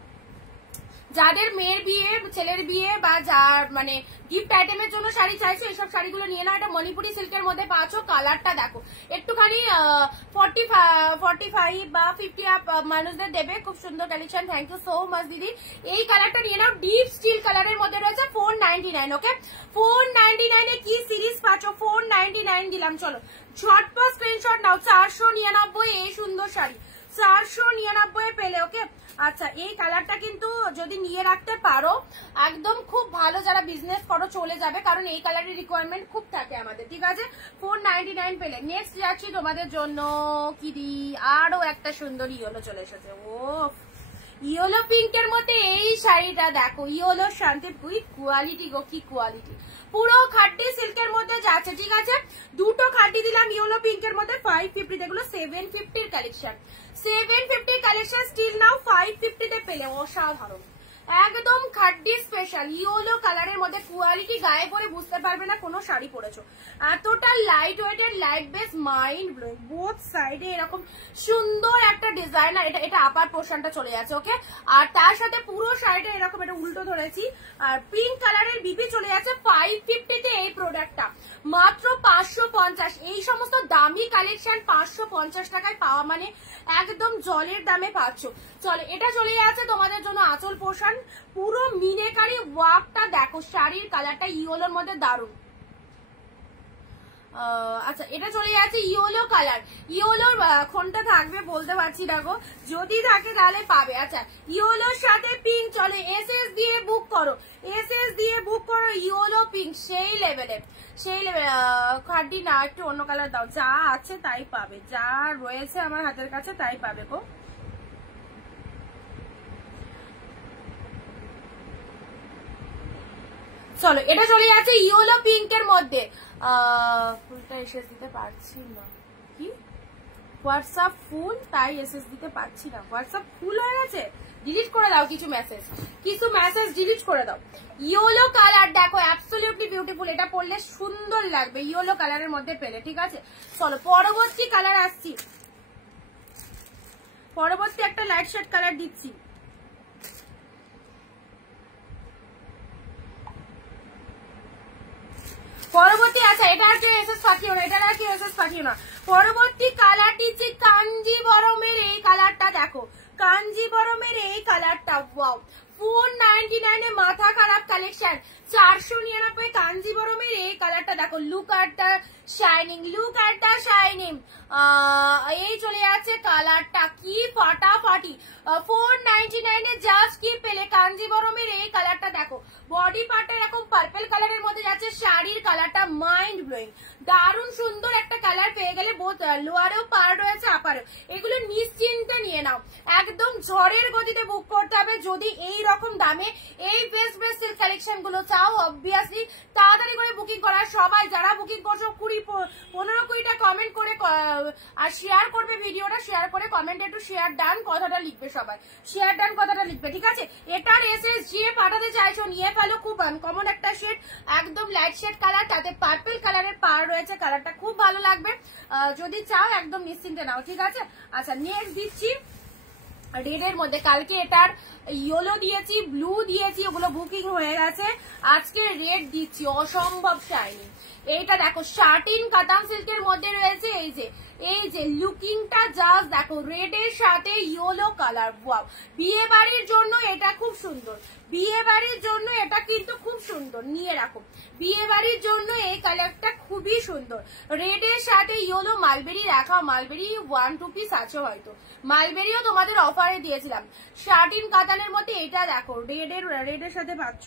যাদের মেয়ের বিয়ে, ছেলের বিয়ে বা যার মানে গিফট আইটেমের জন্য শাড়ি চাইছো, এইসব শাড়িগুলো নিয়ে নাও। এটা মণিপুরি সিল্কের মধ্যে পাচ্ছ। কালারটা দেখো একটুখানি 45 বা 50 আপ মানুষদের দেবে। খুব সুন্দর collection, thank you so much দিদি। এই কালারটা নিয়ে নাও, ডিপ স্টিল কালারের মধ্যে রয়েছে। 499 ওকে, 499 এ কি সিরিজ পাচ্ছ? 499 দিলাম। চলো ঝটপট স্ক্রিনশট নাও। 499 এই সুন্দর শাড়ি 499 এ পেলে। ওকে আচ্ছা এই কালারটা কিন্তু যদি নিয়ে রাখতে পারো একদম খুব ভালো, যারা বিজনেস করো চলে যাবে, কারণ এই কালারের রিকোয়ারমেন্ট খুব থাকে আমাদের। ঠিক আছে 499 পেলে। নেক্সট যাচ্ছি তোমাদের জন্য কি দি, আরো একটা সুন্দর ইয়েলো চলে এসেছে। ও ইয়েলো পিঙ্কের মধ্যে এই শাড়িটা দেখো, ইয়েলো শান্তি কোয়ালিটি গো, কি কোয়ালিটি, পুরো খাড্ডি সিল্কের মধ্যে যাচ্ছে। ঠিক আছে দুটো খাড্ডি দিলাম ইয়েলো পিঙ্কের মধ্যে 550, এগুলো 750 কালেকশন, 750 কালেকশন স্টিল নাও 550 তে পেলে। অসাধারণ, একদম খাড্ডি স্পেশাল ইয়েলো কালারের মধ্যে। কোয়ালিটি গায়ে পরে বুঝতে পারবে না কোনো শাড়ি পরেছো, এতটা লাইট ওয়েটের, light base, mind blowing. Both সাইডে এরকম সুন্দর একটা ডিজাইন, আর এটা আপার পোর্শনটা চলে যাচ্ছে। ওকে আর তার সাথে পুরো শাড়িটা এরকম, এটা উল্টো ধরেছি। আর পিঙ্ক কালারের বিপি চলে যাচ্ছে 550 তে। এই প্রোডাক্টটা মাত্র 550। এই সমস্ত দামি কালেকশন 550 টাকায় পাওয়া মানে একদম জলের দামে পাচ্ছ। চলো এটা চলে যাচ্ছে তোমাদের জন্য আঁচল পোর্শন, পুরো মিনেকারি ওয়ার্কটা দেখো। শাড়ির কালারটা ইয়েলোর মধ্যে দারুণ। আচ্ছা এটা চলে যাচ্ছে ইয়েলো কালার, ইয়েলোর কোনটা থাকবে বলতে পারছি না গো, যদি থাকে তাহলে পাবে। আচ্ছা ইয়েলোর সাথে পিঙ্ক, চলে এসএস দিয়ে বুক করো, এসএস দিয়ে বুক করো। ইয়েলো পিঙ্ক সেই লেভেলের, সেই লেভেল। খাড্ডি না, একটু অন্য কালার দাও, যা আছে তাই পাবে, যা রয়েছে আমার হাতের কাছে তাই পাবে গো। চলো এটা চলে যাচ্ছে ইয়েলো পিঙ্কের মধ্যে। ফুলটা এসএস দিতে পারছি না, কি হোয়াটসঅ্যাপ ফুল, তাই এসএস দিতে পারছি না। হোয়াটসঅ্যাপ ফুল হয়ে গেছে, ডিলিট করে দাও কিছু মেসেজ, ডিলিট করে দাও। ইয়েলো কালার দেখো অ্যাবসলিউটলি বিউটিফুল, এটা পরলে সুন্দর লাগবে ইয়েলো কালারের মধ্যে পেলে। ঠিক আছে চলো পরবর্তী কালার আসছি, পরবর্তী একটা লাইট শেড কালার দিচ্ছি। পরবর্তী আচ্ছা এটা আর কেউ এসএস পাঠিও না, এটা আর কেউ এসএস পাঠিও না। পরবর্তী কালারটি হচ্ছে কাঞ্জিবরমের এই কালারটা দেখো, কাঞ্জিবরমের এই কালারটা ওয়াও, 499 এ মাথা খারাপ কালেকশন। 499 কাঞ্জিবরমের এই কালারটা দেখো, look at the shining, look at the shining. এই চলে যাচ্ছে কালারটা, কি ফাটাফাটি। 499 এ জাস্ট কি পেলে কাঞ্জিবরমের এই কালারটা দেখো, বডি পার্টটা এরকম পার্পল কালারের মধ্যে যাচ্ছে, শাড়ির কালারটা মাইন্ড ব্লোয়িং, দারুণ সুন্দর একটা কালার পেয়ে গেলে। বোথ লোয়ারেও পার রয়েছে আপারেও, এগুলো নিশ্চিন্তে নিয়ে নাও, একদম ঝড়ের গতিতে বুক করতে হবে যদি এই রকম দামে এই বেস্ট বেস্ট সিল্ক কালেকশন গুলো চাও। অবভিয়াসলি তাড়াতাড়ি করে বুকিং করা, সবাই যারা বুকিং করছো 15-20টা কমেন্ট করে আর শেয়ার করবে ভিডিওটা, শেয়ার করে কমেন্টে একটু শেয়ার ডান কথাটা লিখবে, সবাই শেয়ার ডান কথাটা লিখবে। ঠিক আছে এটার এসএস যে পাঠাতে চাইছো নিয়ে ফেলো, খুব আনকমন একটা শেড, একদম লাইট শেড কালার, তাতে পার্পল কালারের পার রয়েছে, কালারটা খুব ভালো লাগবে। যদি চাও একদম নিশ্চিন্তে নাও। ঠিক আছে আচ্ছা নেক্সট দিচ্ছি রেডের মধ্যে। কালকে এটার ইয়েলো দিয়েছি, ব্লু দিয়েছি, ওগুলো বুকিং হয়ে গেছে। আজকে রেড দিচ্ছি, অসম্ভব শাইনি। এইটা দেখো শার্টিন কাতান সিল্কের মধ্যে রয়েছে। এই যে লুকিংটা জাস্ট দেখো, রেডের সাথে ইয়েলো কালার। ওয়াও, বিয়ে বাড়ির জন্য এটা খুব সুন্দর, বিয়ে বাড়ির জন্য এটা কিন্তু খুব সুন্দর, নিয়ে রাখো। বিয়ে বাড়ির জন্য এই কালারটা খুবই সুন্দর। রেডের সাথে ইয়েলো মালবেরি রাখা, মালবেরি 1-2 পিস আছে হয়তো, মালবেরিও তোমাদের অফারে দিয়েছিলাম। শার্টিন কাতানের মধ্যে এটা দেখো, রেডের সাথে পাচ্ছ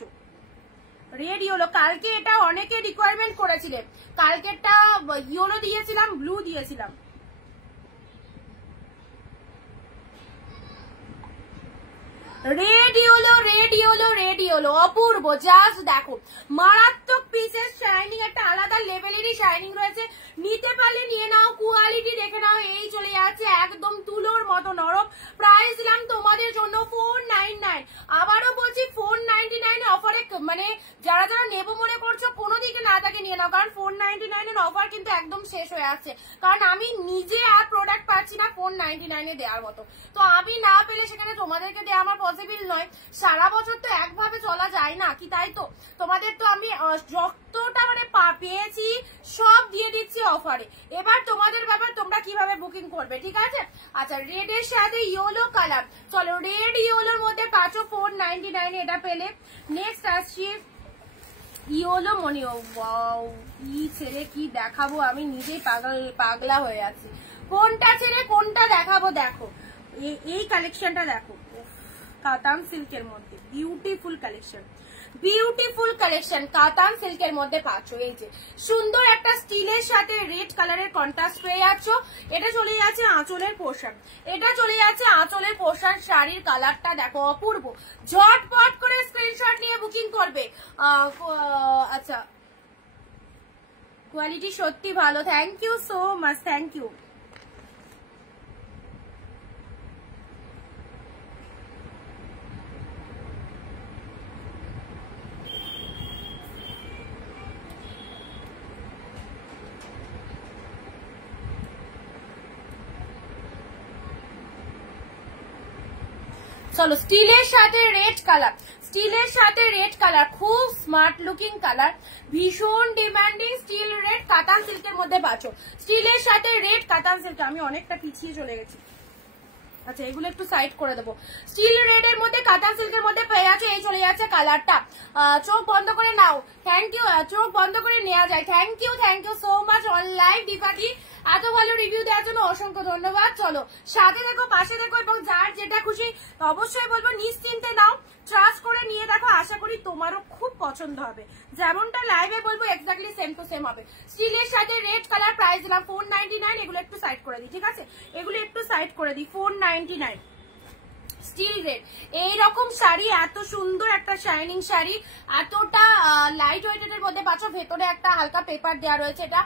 রেড ইয়েলো। কালকে এটা অনেকে রিকোয়ারমেন্ট করেছিলেন, কালকেরটা ইয়েলো দিয়েছিলাম, ব্লু দিয়েছিলাম। Red yellow, red yellow, red yellow, অপূর্ব। জাস্ট দেখো, মারাত্মক পিসের শাইনিং, একটা আলাদা লেভেলেরই শাইনিং রয়েছে। নিতে পারলে নিয়ে নাও, কোয়ালিটি দেখে নাও। এই চলে যাচ্ছে একদম তুলোর মতো নরম। প্রাইস দিলাম তোমাদের জন্য 499। আবারও বলছি 499 অফারে, মানে যারা যারা নেবো মনে করছো কোনো দিকে না তাকে নিয়ে নাও, কারণ 499 এর অফার কিন্তু একদম শেষ হয়ে আসছে। কারণ আমি নিজে আর প্রোডাক্ট পাচ্ছি না 499 দেওয়ার মতো, তো আমি না পেলে সেখানে তোমাদেরকে দেওয়া আমার পসিবল নয়। সারা বছর তো একভাবে চলা যায় না কি, তাই তো? তোমাদের তো আমি যতটা মানে পেয়েছি সব দিয়ে দিচ্ছি অফারে। এবার তোমাদের ব্যাপার, তোমরা কিভাবে বুকিং করবে, ঠিক আছে? আচ্ছা, রেডের সাথে ইয়েলো কালার, চলো রেড ইয়েলোর মধ্যে পাচ্ছ 499 এটা পেলে। নেক্সট আসছি ইয়েলো মনি। ওয়াও, কি ছেড়ে কি দেখাবো, আমি নিজেই পাগলা হয়ে আছি। কোনটা ছেড়ে কোনটা দেখাবো, দেখো এই কালেকশনটা দেখো, কাতান সিল্কের মধ্যে বিউটিফুল কালেকশন, বিউটিফুল কালেকশন কাতান সিল্কের মধ্যে পাচ্ছ। এই যে সুন্দর একটা স্টিলের সাথে রেড কালারের কন্ট্রাস্ট পেয়ে যাচ্ছ। এটা চলে যাচ্ছে আঁচলের পোর্শন, এটা চলে যাচ্ছে আঁচলের পোর্শন। শাড়ির কালারটা দেখো, অপূর্ব। ঝটপট করে স্ক্রিনশট নিয়ে বুকিং করবে। আচ্ছা, কোয়ালিটি সত্যি ভালো, thank you so much, thank you. চলো, স্টিলের সাথে রেড কালার, স্টিলের সাথে রেড কালার, খুব স্মার্ট লুকিং কালার, ভীষণ ডিমান্ডিং। স্টিল রেড কাতান সিল্কের মধ্যে পাচ্ছ, স্টিলের সাথে রেড কাতান সিল্ক। আমি অনেকটা পিছিয়ে চলে গেছি, আচ্ছা এগুলো একটু সাইড করে দেবো। স্টিল রেড এর মধ্যে কাতান সিল্কের মধ্যে পেয়ে যাচ্ছে। এই চলে যাচ্ছে কালারটা, চোখ বন্ধ করে নাও, থ্যাংক ইউ। চোখ বন্ধ করে নেওয়া যায়, thank you so much online ডিপাটি, এত ভালো রিভিউ দেওয়ার জন্য অসংখ্য ধন্যবাদ। চলো, সাথে দেখো, পাশে দেখো, এবং যার যেটা খুশি অবশ্যই বলবো নিশ্চিন্তে নাও, ট্রাস্ট করে নিয়ে দেখো। আশা করি তোমারও খুব পছন্দ হবে, যেমনটা লাইভে বলবো এক্স্যাক্টলি সেম টু সেম হবে। স্টিলের সাথে রেড কালার, প্রাইস দিলাম 499। এগুলো একটু সাইড করে দিই, ঠিক আছে? এগুলো একটু সাইড করে দিই, 499। স্টিল রেড এইরকম শাড়ি, এত সুন্দর একটা শাইনিং শাড়ি, এতটা লাইট ওয়েটের মধ্যে পাচ্ছ। ভেতরে একটা হালকা পেপার দেওয়া রয়েছে, এটা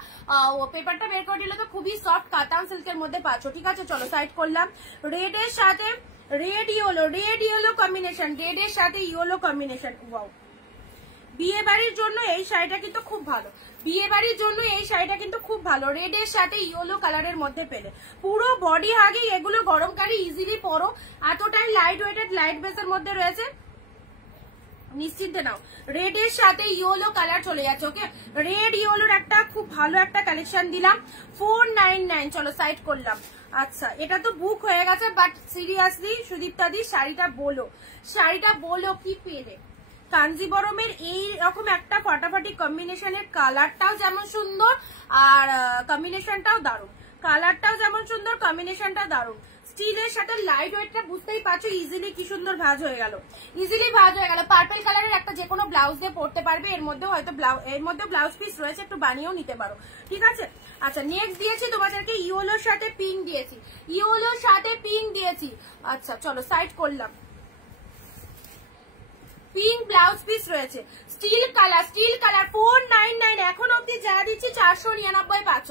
পেপারটা বের করে দিলে তো খুবই সফট কাতান সিল্কের মধ্যে পাচ্ছ, ঠিক আছে? চলো সাইড করলাম। রেডের সাথে রেড ইয়েলো কম্বিনেশন, রেডের সাথে ইয়েলো কম্বিনেশন। ওয়াও, বিয়ে বাড়ির জন্য এই শাড়িটা কিন্তু খুব ভালো, বিয়ে বাড়ির জন্য এই শাড়িটা কিন্তু খুব ভালো। রেডের সাথে ইয়েলো কালারের মধ্যে পেলে পুরো বডি হাগি, এগুলো গরমকালে ইজিলি পরো, এতটাই লাইট ওয়েটেড, লাইট বেসের মধ্যে রয়েছে, নিশ্চিন্তে নাও। রেডের সাথে ইয়েলো কালার চলে যাচ্ছে, ওকে? রেড ইয়েলোর একটা খুব ভালো একটা কালেকশন দিলাম, 499। চলো সাইড করলাম। আচ্ছা, এটা তো বুক হয়ে গেছে, বাট সিরিয়াসলি সুদীপ্তা দি শাড়িটা বলো কি পেলে? কাঞ্জিবরমের এই রকম একটা ফাটাফাটি কম্বিনেশনের, কালারটাও যেমন সুন্দর আর কম্বিনেশনটাও দারুণ, কালারটাও যেমন সুন্দর, কম্বিনেশনটাও দারুণ। স্টিলের সাথে লাইট ওয়েটটা বুঝতেই পারছো, ইজিলি কি সুন্দর ভাঁজ হয়ে গেল, ইজিলি ভাঁজ হয়ে গেল। পার্পল কালারের একটা যে কোনো ব্লাউজ দিয়ে পরতে পারবে, এর মধ্যে হয়তো ব্লাউজ পিস রয়েছে, একটু বানিয়েও নিতে পারো, ঠিক আছে? আচ্ছা, নেক্সট দিয়েছি তোমাদেরকে ইয়েলোর সাথে পিঙ্ক দিয়েছি, ইয়েলোর সাথে পিঙ্ক দিয়েছি। আচ্ছা চলো সাইড করলাম। পিঙ্ক ব্লাউজ পিস রয়েছে, স্টিল কালার 499। এখন অব্দি যা দিচ্ছি 499 পাচ্ছ।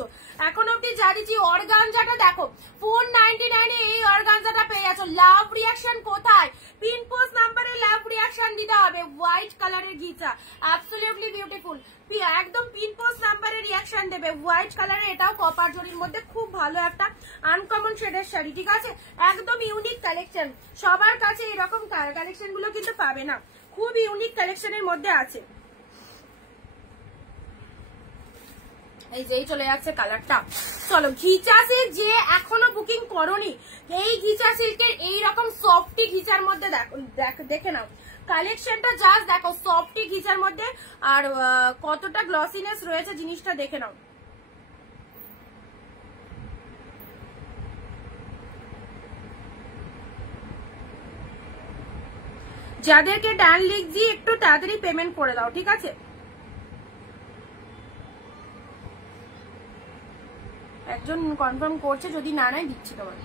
এখন অব্দি যা দিচ্ছি অর্গানজাটা দেখো 499 এ এই অর্গানজাটা পেয়ে যাচ্ছ। লাভ রিয়াকশন কোথায়? পিন পোস্ট নাম্বারে লাভ রিয়াকশন দিতে হবে। হোয়াইট কালারের ঘিচা, অ্যাবসলিউটলি বিউটিফুল। একদম পিন পোস্ট নাম্বারে রিয়াকশন দেবে। হোয়াইট কালারের, এটাও কপার জরির মধ্যে খুব ভালো একটা আনকমন শেডের শাড়ি, ঠিক আছে? একদম ইউনিক কালেকশন, সবার কাছে এরকম কালেকশন গুলো কিন্তু পাবে না, খুব ইউনিক কালেকশনের মধ্যে আছে। এই যে চলে যাচ্ছে কালারটা। চলো ঘিচা সিল্ক যে এখনো বুকিং করোনি, এই ঘিচা সিল্কের এইরকম সফটি ঘিচার মধ্যে দেখে নাও কালেকশনটা, জাস্ট দেখো সফটি ঘিচার মধ্যে আর কতটা গ্লসিনেস রয়েছে জিনিসটা দেখে নাও। যাদেরকে ডান লিখছি একটু তাড়াতাড়ি পেমেন্ট করে দাও, ঠিক আছে? একজন কনফার্ম করছে, যদি না নাই দিচ্ছি তোমার।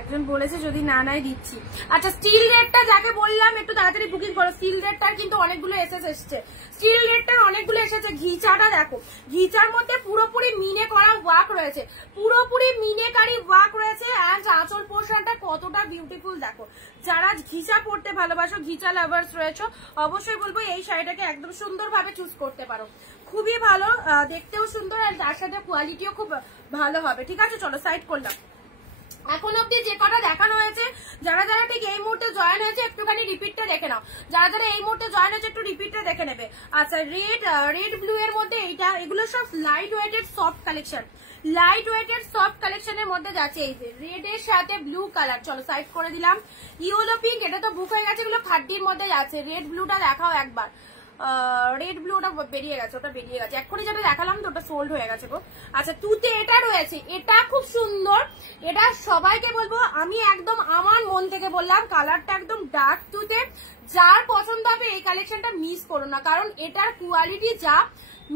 একজন বলেছে যদি না নাই দিচ্ছি। আচ্ছা স্টিল রেডটা যাকে বললাম একটু তাড়াতাড়ি বুকিং করো। স্টিল রেডটার কিন্তু অনেকগুলো এসেছে, স্টিল রেডটার অনেকগুলো এসেছে। ঘিচাটা দেখো, ঘিচার মধ্যে পুরোপুরি মিনে করা ওয়ার্ক রয়েছে, পুরোপুরি মিনেকারি ওয়ার্ক রয়েছে। অ্যান্ড আঁচল পোর্শনটা কতটা বিউটিফুল দেখো। যারা ঘিচা পড়তে ভালোবাসো, ঘিচা লাভার্স রয়েছে, অবশ্যই বলবো এই শাড়িটাকে একদম সুন্দরভাবে চুজ করতে পারো। খুবই ভালো, দেখতেও সুন্দর আর তার সাথে কোয়ালিটিও খুব ভালো হবে, ঠিক আছে? চলো সাইড করলাম। এখন অব্দি যে কটা দেখানো হয়েছে, যারা যারা ঠিক এই মুহূর্তে জয়েন হয়েছে একটুখানি রিপিটটা দেখে নাও। যারা যারা এই মুহূর্তে জয়েন হয়েছে একটু রিপিটটা দেখে নেবে। আচ্ছা রেড ব্লু এর মধ্যে এইটা, এগুলো সব light weighted soft collection, light weighted soft কালেকশনের মধ্যে যাচ্ছে। এই যে রেড এর সাথে ব্লু কালার, চলো সাইড করে দিলাম। ইয়েলো পিঙ্ক, এটা তো বুক হয়ে গেছে, এগুলো খাড্ডির মধ্যে যাচ্ছে। রেড ব্লুটা দেখাও একবার। রেড ব্লু ওটা বেরিয়ে গেছে, এক্ষুনি যেটা দেখালাম তো ওটা সোল্ড হয়ে গেছে গো। আচ্ছা তুতে এটা রয়েছে, এটা খুব সুন্দর, এটা সবাইকে বলবো, আমি একদম আমার মন থেকে বললাম, কালারটা একদম ডার্ক তুতে। যার পছন্দ হবে এই কালেকশনটা মিস করো না, কারণ এটার কোয়ালিটি যা,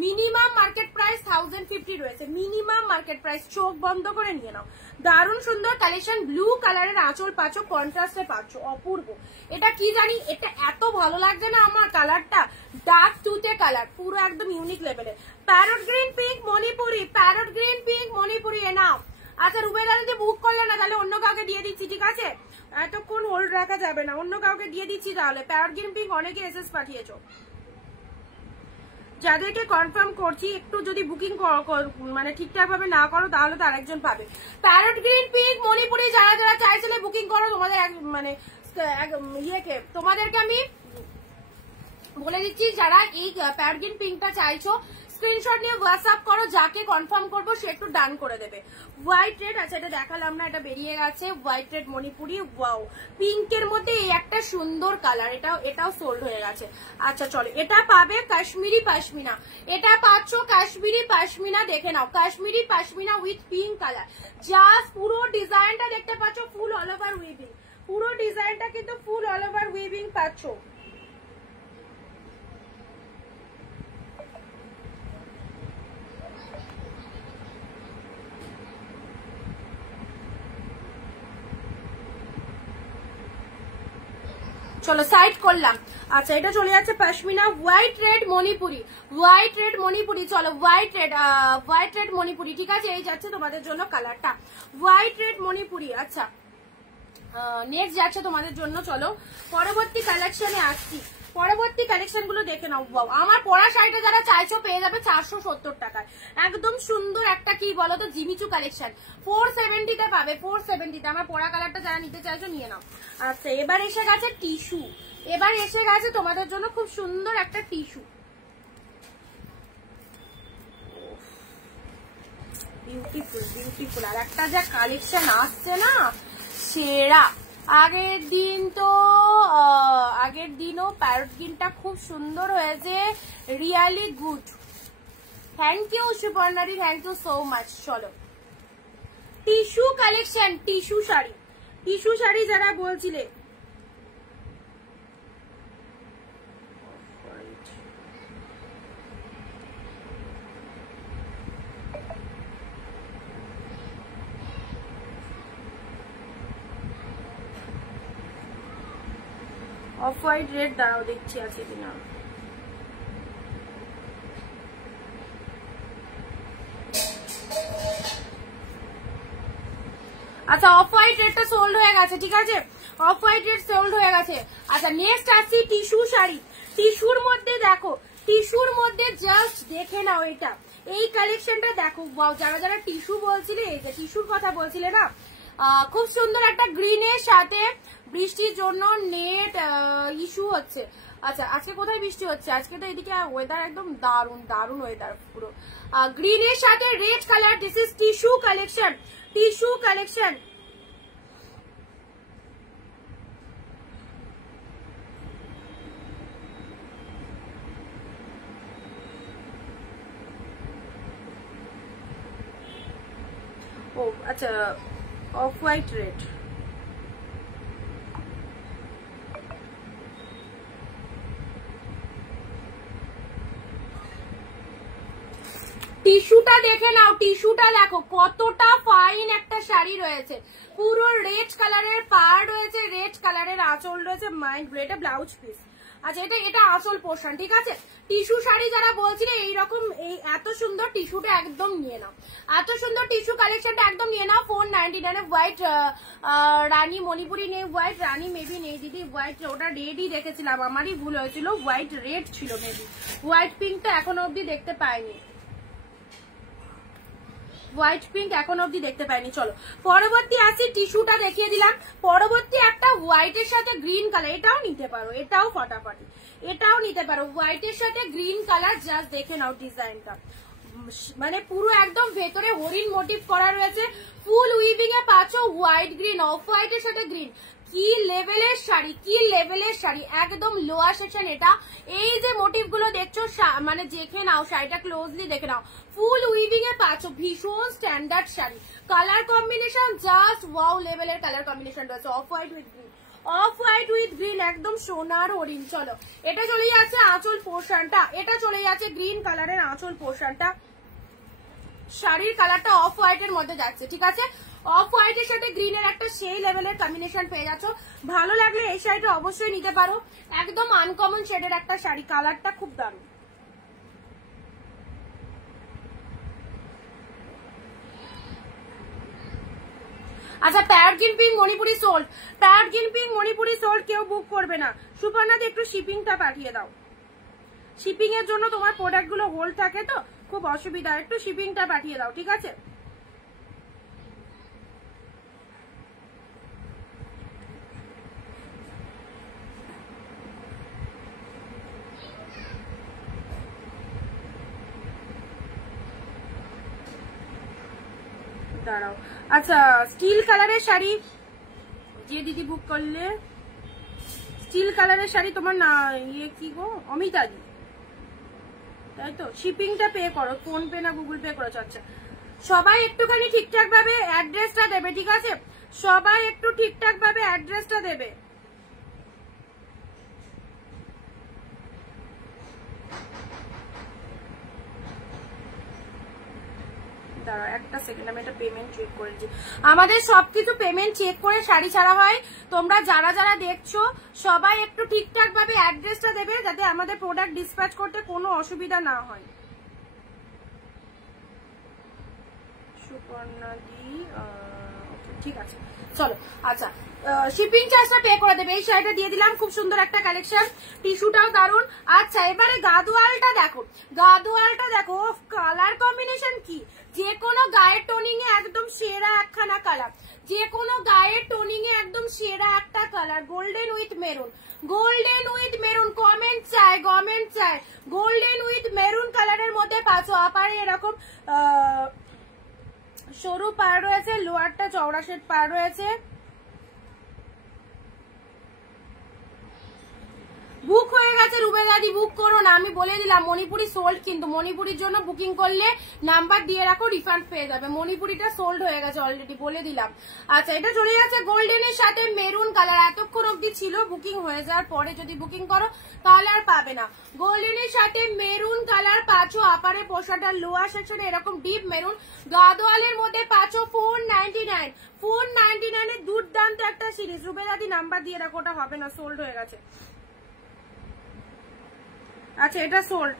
মিনিমাম মার্কেট প্রাইস 1050 রয়েছে, মিনিমাম মার্কেট প্রাইস। চোখ বন্ধ করে নিয়ে নাও, দারুণ সুন্দর কালেকশন। ব্লু কালারের আঁচল পাচ্ছ, কন্ট্রাস্টে পাচ্ছ, অপূর্ব। এটা কি জানি, এটা এত ভালো লাগছে না আমার কালারটা, ডার্ক তুতে কালার, পুরো একদম ইউনিক লেভেলের। Parrot green pink Manipuri, parrot green pink Manipuri এ নাও। আচ্ছা রুবেদা যদি বুক করলে না, তাহলে অন্য কাউকে দিয়ে দিচ্ছি, ঠিক আছে? এতক্ষণ হোল্ড রাখা যাবে না, অন্য কাউকে দিয়ে দিচ্ছি তাহলে। প্যারট গ্রিন পিঙ্ক অনেকে এসএস পাঠিয়েছো, যাদেরকে কনফার্ম করছি একটু যদি বুকিং মানে ঠিকঠাক ভাবে না করো তাহলে তো আরেকজন পাবে। প্যারট গ্রিন পিঙ্ক মণিপুরি যারা যারা চাইছিলে বুকিং করো, তোমাদের মানে ইয়েকে তোমাদেরকে আমি বলে দিচ্ছি, যারা এই প্যারট গ্রিন পিঙ্কটা চাইছো স্ক্রিনশট নিয়ে হোয়াটসঅ্যাপ করো, যাকে কনফার্ম করবো সে একটু ডান করে দেবে। হোয়াইট রেড, আচ্ছা এটা দেখালাম না, এটা বেরিয়ে গেছে। হোয়াইট রেড মণিপুরি, ওয়াও পিঙ্কের মধ্যে এই একটা সুন্দর কালার, এটাও সোল্ড হয়ে গেছে। আচ্ছা চলো, এটা পাবে কাশ্মীরি পাশমিনা, এটা পাচ্ছ কাশ্মীরি পাশমিনা, দেখে নাও Kashmiri pashmina with pink colour. Just পুরো ডিজাইনটা দেখতে পাচ্ছ ফুল অল ওভার উইভিং, পুরো ডিজাইনটা কিন্তু ফুল অল ওভার উইভিং পাচ্ছ। চলো সাইড করলাম। আচ্ছা এটা চলে যাচ্ছে pashmina white red Manipuri, white red Manipuri. চলো হোয়াইট রেড মণিপুরি, ঠিক আছে? এই যাচ্ছে তোমাদের জন্য কালারটা, হোয়াইট রেড মণিপুরি। আচ্ছা নেক্সট যাচ্ছে তোমাদের জন্য, চলো পরবর্তী কালেকশনে আসছি। পরবর্তী কালেকশন গুলো দেখে নাও। আমার পরা শাড়িটা যারা চাইছো পেয়ে যাবে 470 টাকায়, একদম সুন্দর একটা কি বলতো জিমিচু কালেকশন। 470 তে পাবে, 470 তে। আমার পরা কালারটা যারা নিতে চাইছো নিয়ে নাও। আচ্ছা এবার এসে গেছে টিস্যু, এবার এসে গেছে তোমাদের জন্য খুব সুন্দর একটা টিস্যু, বিউটিফুল বিউটিফুল। আর একটা যা কালেকশন আসছে না সেরা। আগের দিনও প্যারট গ্রিনটা খুব সুন্দর হয়েছে, রিয়ালি গুড। থ্যাংক ইউ সুপর্ণাদি, থ্যাংক ইউ সো মাচ। চলো টিস্যু কালেকশন, টিস্যু শাড়ি যারা বলছিলে, অফ হোয়াইট রেড, দাঁড়াও দেখছি আছে কিনা। আচ্ছা অফ হোয়াইট রেডটা সোল্ড হয়ে গেছে, ঠিক আছে, অফ হোয়াইট রেড সোল্ড হয়ে গেছে। আচ্ছা নেক্সট আসছি টিস্যু শাড়ি। টিস্যুর মধ্যে দেখো, টিস্যুর মধ্যে জাস্ট দেখে নাও এটা, এই কালেকশনটা দেখো, যারা যারা টিস্যু বলছিলে, এই যে টিস্যুর কথা বলছিলে না, খুব সুন্দর একটা গ্রিনের সাথে, বৃষ্টির জন্য নেট ইস্যু হচ্ছে। আচ্ছা আজকে কোথায় বৃষ্টি হচ্ছে? আজকে তো এদিকে ওয়েদার একদম দারুন দারুন ওয়েদার, পুরো গ্রিনের সাথে red colour. This is tissue collection, tissue collection. ও আচ্ছা অফ হোয়াইট রেড, টিস্যুটা দেখে নাও, টিস্যুটা দেখো কতটা ফাইন একটা শাড়ি রয়েছে, পুরো রেড কালারের পাড় রয়েছে, রেড কালারের আঁচল রয়েছে, মাইন্ড রেড ব্লাউজ পিস। আচ্ছা এটা আসল পোর্শন, ঠিক আছে। টিস্যু শাড়ি যারা বলছিলে এইরকম, এই এত সুন্দর টিস্যুটা একদম নিয়ে নাও, এত সুন্দর টিস্যু কালেকশনটা একদম নিয়ে নাও। 499 হোয়াইট রানী, মণিপুরি নেই হোয়াইট রানী, মেবি নেই দিদি হোয়াইট, ওটা রেডই দেখেছিলাম, আমারই ভুল হয়েছিল, হোয়াইট রেড ছিল মেবি, হোয়াইট পিঙ্কটা এখনো অব্দি দেখতে পাইনি, হোয়াইট পিঙ্ক এখন অব্দি দেখতে পাইনি। চলো পরবর্তী আসি, টিস্যুটা দেখিয়ে দিলাম, পরবর্তী একটা হোয়াইটের সাথে গ্রিন কালার, এটাও নিতে পারো, এটাও ফটাফটি, এটাও নিতে পারো, হোয়াইটের সাথে গ্রিন কালার, জাস্ট দেখে নাও ডিজাইনটা, মানে পুরো একদম ভেতরে হরিণ মোটিভ করা রয়েছে, ফুল উইভিং এ পাচ্ছ হোয়াইট গ্রিন, অফ হোয়াইটের সাথে গ্রিন, কি লেভেলের শাড়ি, কি লেভেলের শাড়ি, একদম লোয়ার সেকশন এটা। এই যে মোটিভ গুলো দেখছো, মানে দেখে নাও, শাড়িটা ক্লোজলি দেখে নাও, ফুল উইভিং এ পাচ্ছ, ভীষণ standard sari, colour combination just wow লেভেলের কালার কম্বিনেশন রয়েছে, off white with green, off white with green, একদম সোনার হরিণ। চলো এটা চলে যাচ্ছে আঁচল পোর্শনটা, এটা চলে যাচ্ছে গ্রিন কালারের আঁচল পোর্শনটা, শাড়ির কালারটা অফ হোয়াইটের মধ্যে যাচ্ছে, ঠিক আছে, অফ হোয়াইটের সাথে গ্রিনের একটা সেই লেভেলের কম্বিনেশন পেয়ে যাচ্ছ। ভালো লাগলে এই শাড়িটা অবশ্যই নিতে পারো, একদম আনকমন শেডের একটা শাড়ি, কালারটা খুব দারুণ। আচ্ছা parrot green pink Manipuri sold, parrot green pink Manipuri sold, কেউ বুক করবে না। সুপর্ণাদি একটু শিপিংটা পাঠিয়ে দাও, শিপিং এর জন্য তোমার প্রোডাক্ট গুলো হোল্ড থাকে তো খুব অসুবিধা, একটু শিপিংটা পাঠিয়ে দাও, ঠিক আছে। দাঁড়াও, আচ্ছা স্টিল কালারের শাড়ি যে দিদি বুক করলে, স্টিল কালারের শাড়ি তোমার না, ইয়ে কি গো, অমিতা দি, তাই তো, শিপিংটা পে করো, ফোন পে না গুগল পে করেছো। আচ্ছা সবাই একটুখানি ঠিকঠাক ভাবে অ্যাড্রেসটা দেবে, ঠিক আছে, সবাই একটু ঠিকঠাক ভাবে অ্যাড্রেসটা দেবে। দাঁড়াও একটা সেকেন্ড, আমি এটা পেমেন্ট চেক করেছি, আমাদের সবকিছু পেমেন্ট চেক করে শাড়ি ছাড়া হয়, তোমরা যারা যারা দেখছো সবাই একটু ঠিকঠাক ভাবে অ্যাড্রেসটা দেবে, যাতে আমাদের প্রোডাক্ট ডিসপ্যাচ করতে কোনো অসুবিধা না হয়। সুপর্ণাদি ঠিক আছে, চলো আচ্ছা শিপিং চার্জটা পে করে দেবে, এই শাড়িটা দিয়ে দিলাম, খুব সুন্দর একটা কালেকশন, টিস্যুটাও দারুন। আচ্ছা এবারে গাদোয়ালটা দেখো, গাদোয়ালটা দেখো, কালার কম্বিনেশন কি, যে কোনো গায়ের টোনিং এ একদম সেরা একখানা কালার, যে কোনো গায়ের টোনিং এ একদম সেরা একটা colour, golden with maroon, golden with maroon, comment চাই, কমেন্ট চাই, গোল্ডেন উইথ মেরুন কালারের মধ্যে পাচ্ছ। আপারে এরকম সরু পাড় রয়েছে, লোয়ারটা চওড়া শেড পাড় রয়েছে, বুক হয়ে গেছে রুবেদাদি, বুক করো না, আমি বলে দিলাম মণিপুরি সোল্ড, কিন্তু মণিপুরির জন্য বুকিং করলে নাম্বার দিয়ে রাখো, রিফান্ড পেয়ে যাবে, মণিপুরিটা সোল্ড হয়ে গেছে অলরেডি, বলে দিলাম। আচ্ছা এটা চলে যাচ্ছে গোল্ডেনের সাথে মেরুন কালার, এতক্ষণ অব্দি ছিল, বুকিং হয়ে যাওয়ার পরে যদি বুকিং করো তাহলে আর পাবে না। গোল্ডেনের সাথে মেরুন কালার পাচ্ছ, আপারে পোশাকটা লোয়ার সেকশনে এরকম ডিপ মেরুন, গাদোয়ালের মধ্যে পাচ্ছ 499, 499 এর দুর্দান্ত একটা সিরিজ, রুবেদাদি নাম্বার দিয়ে রাখো, ওটা হবে না, সোল্ড হয়ে গেছে। আচ্ছা এটা সোল্ড,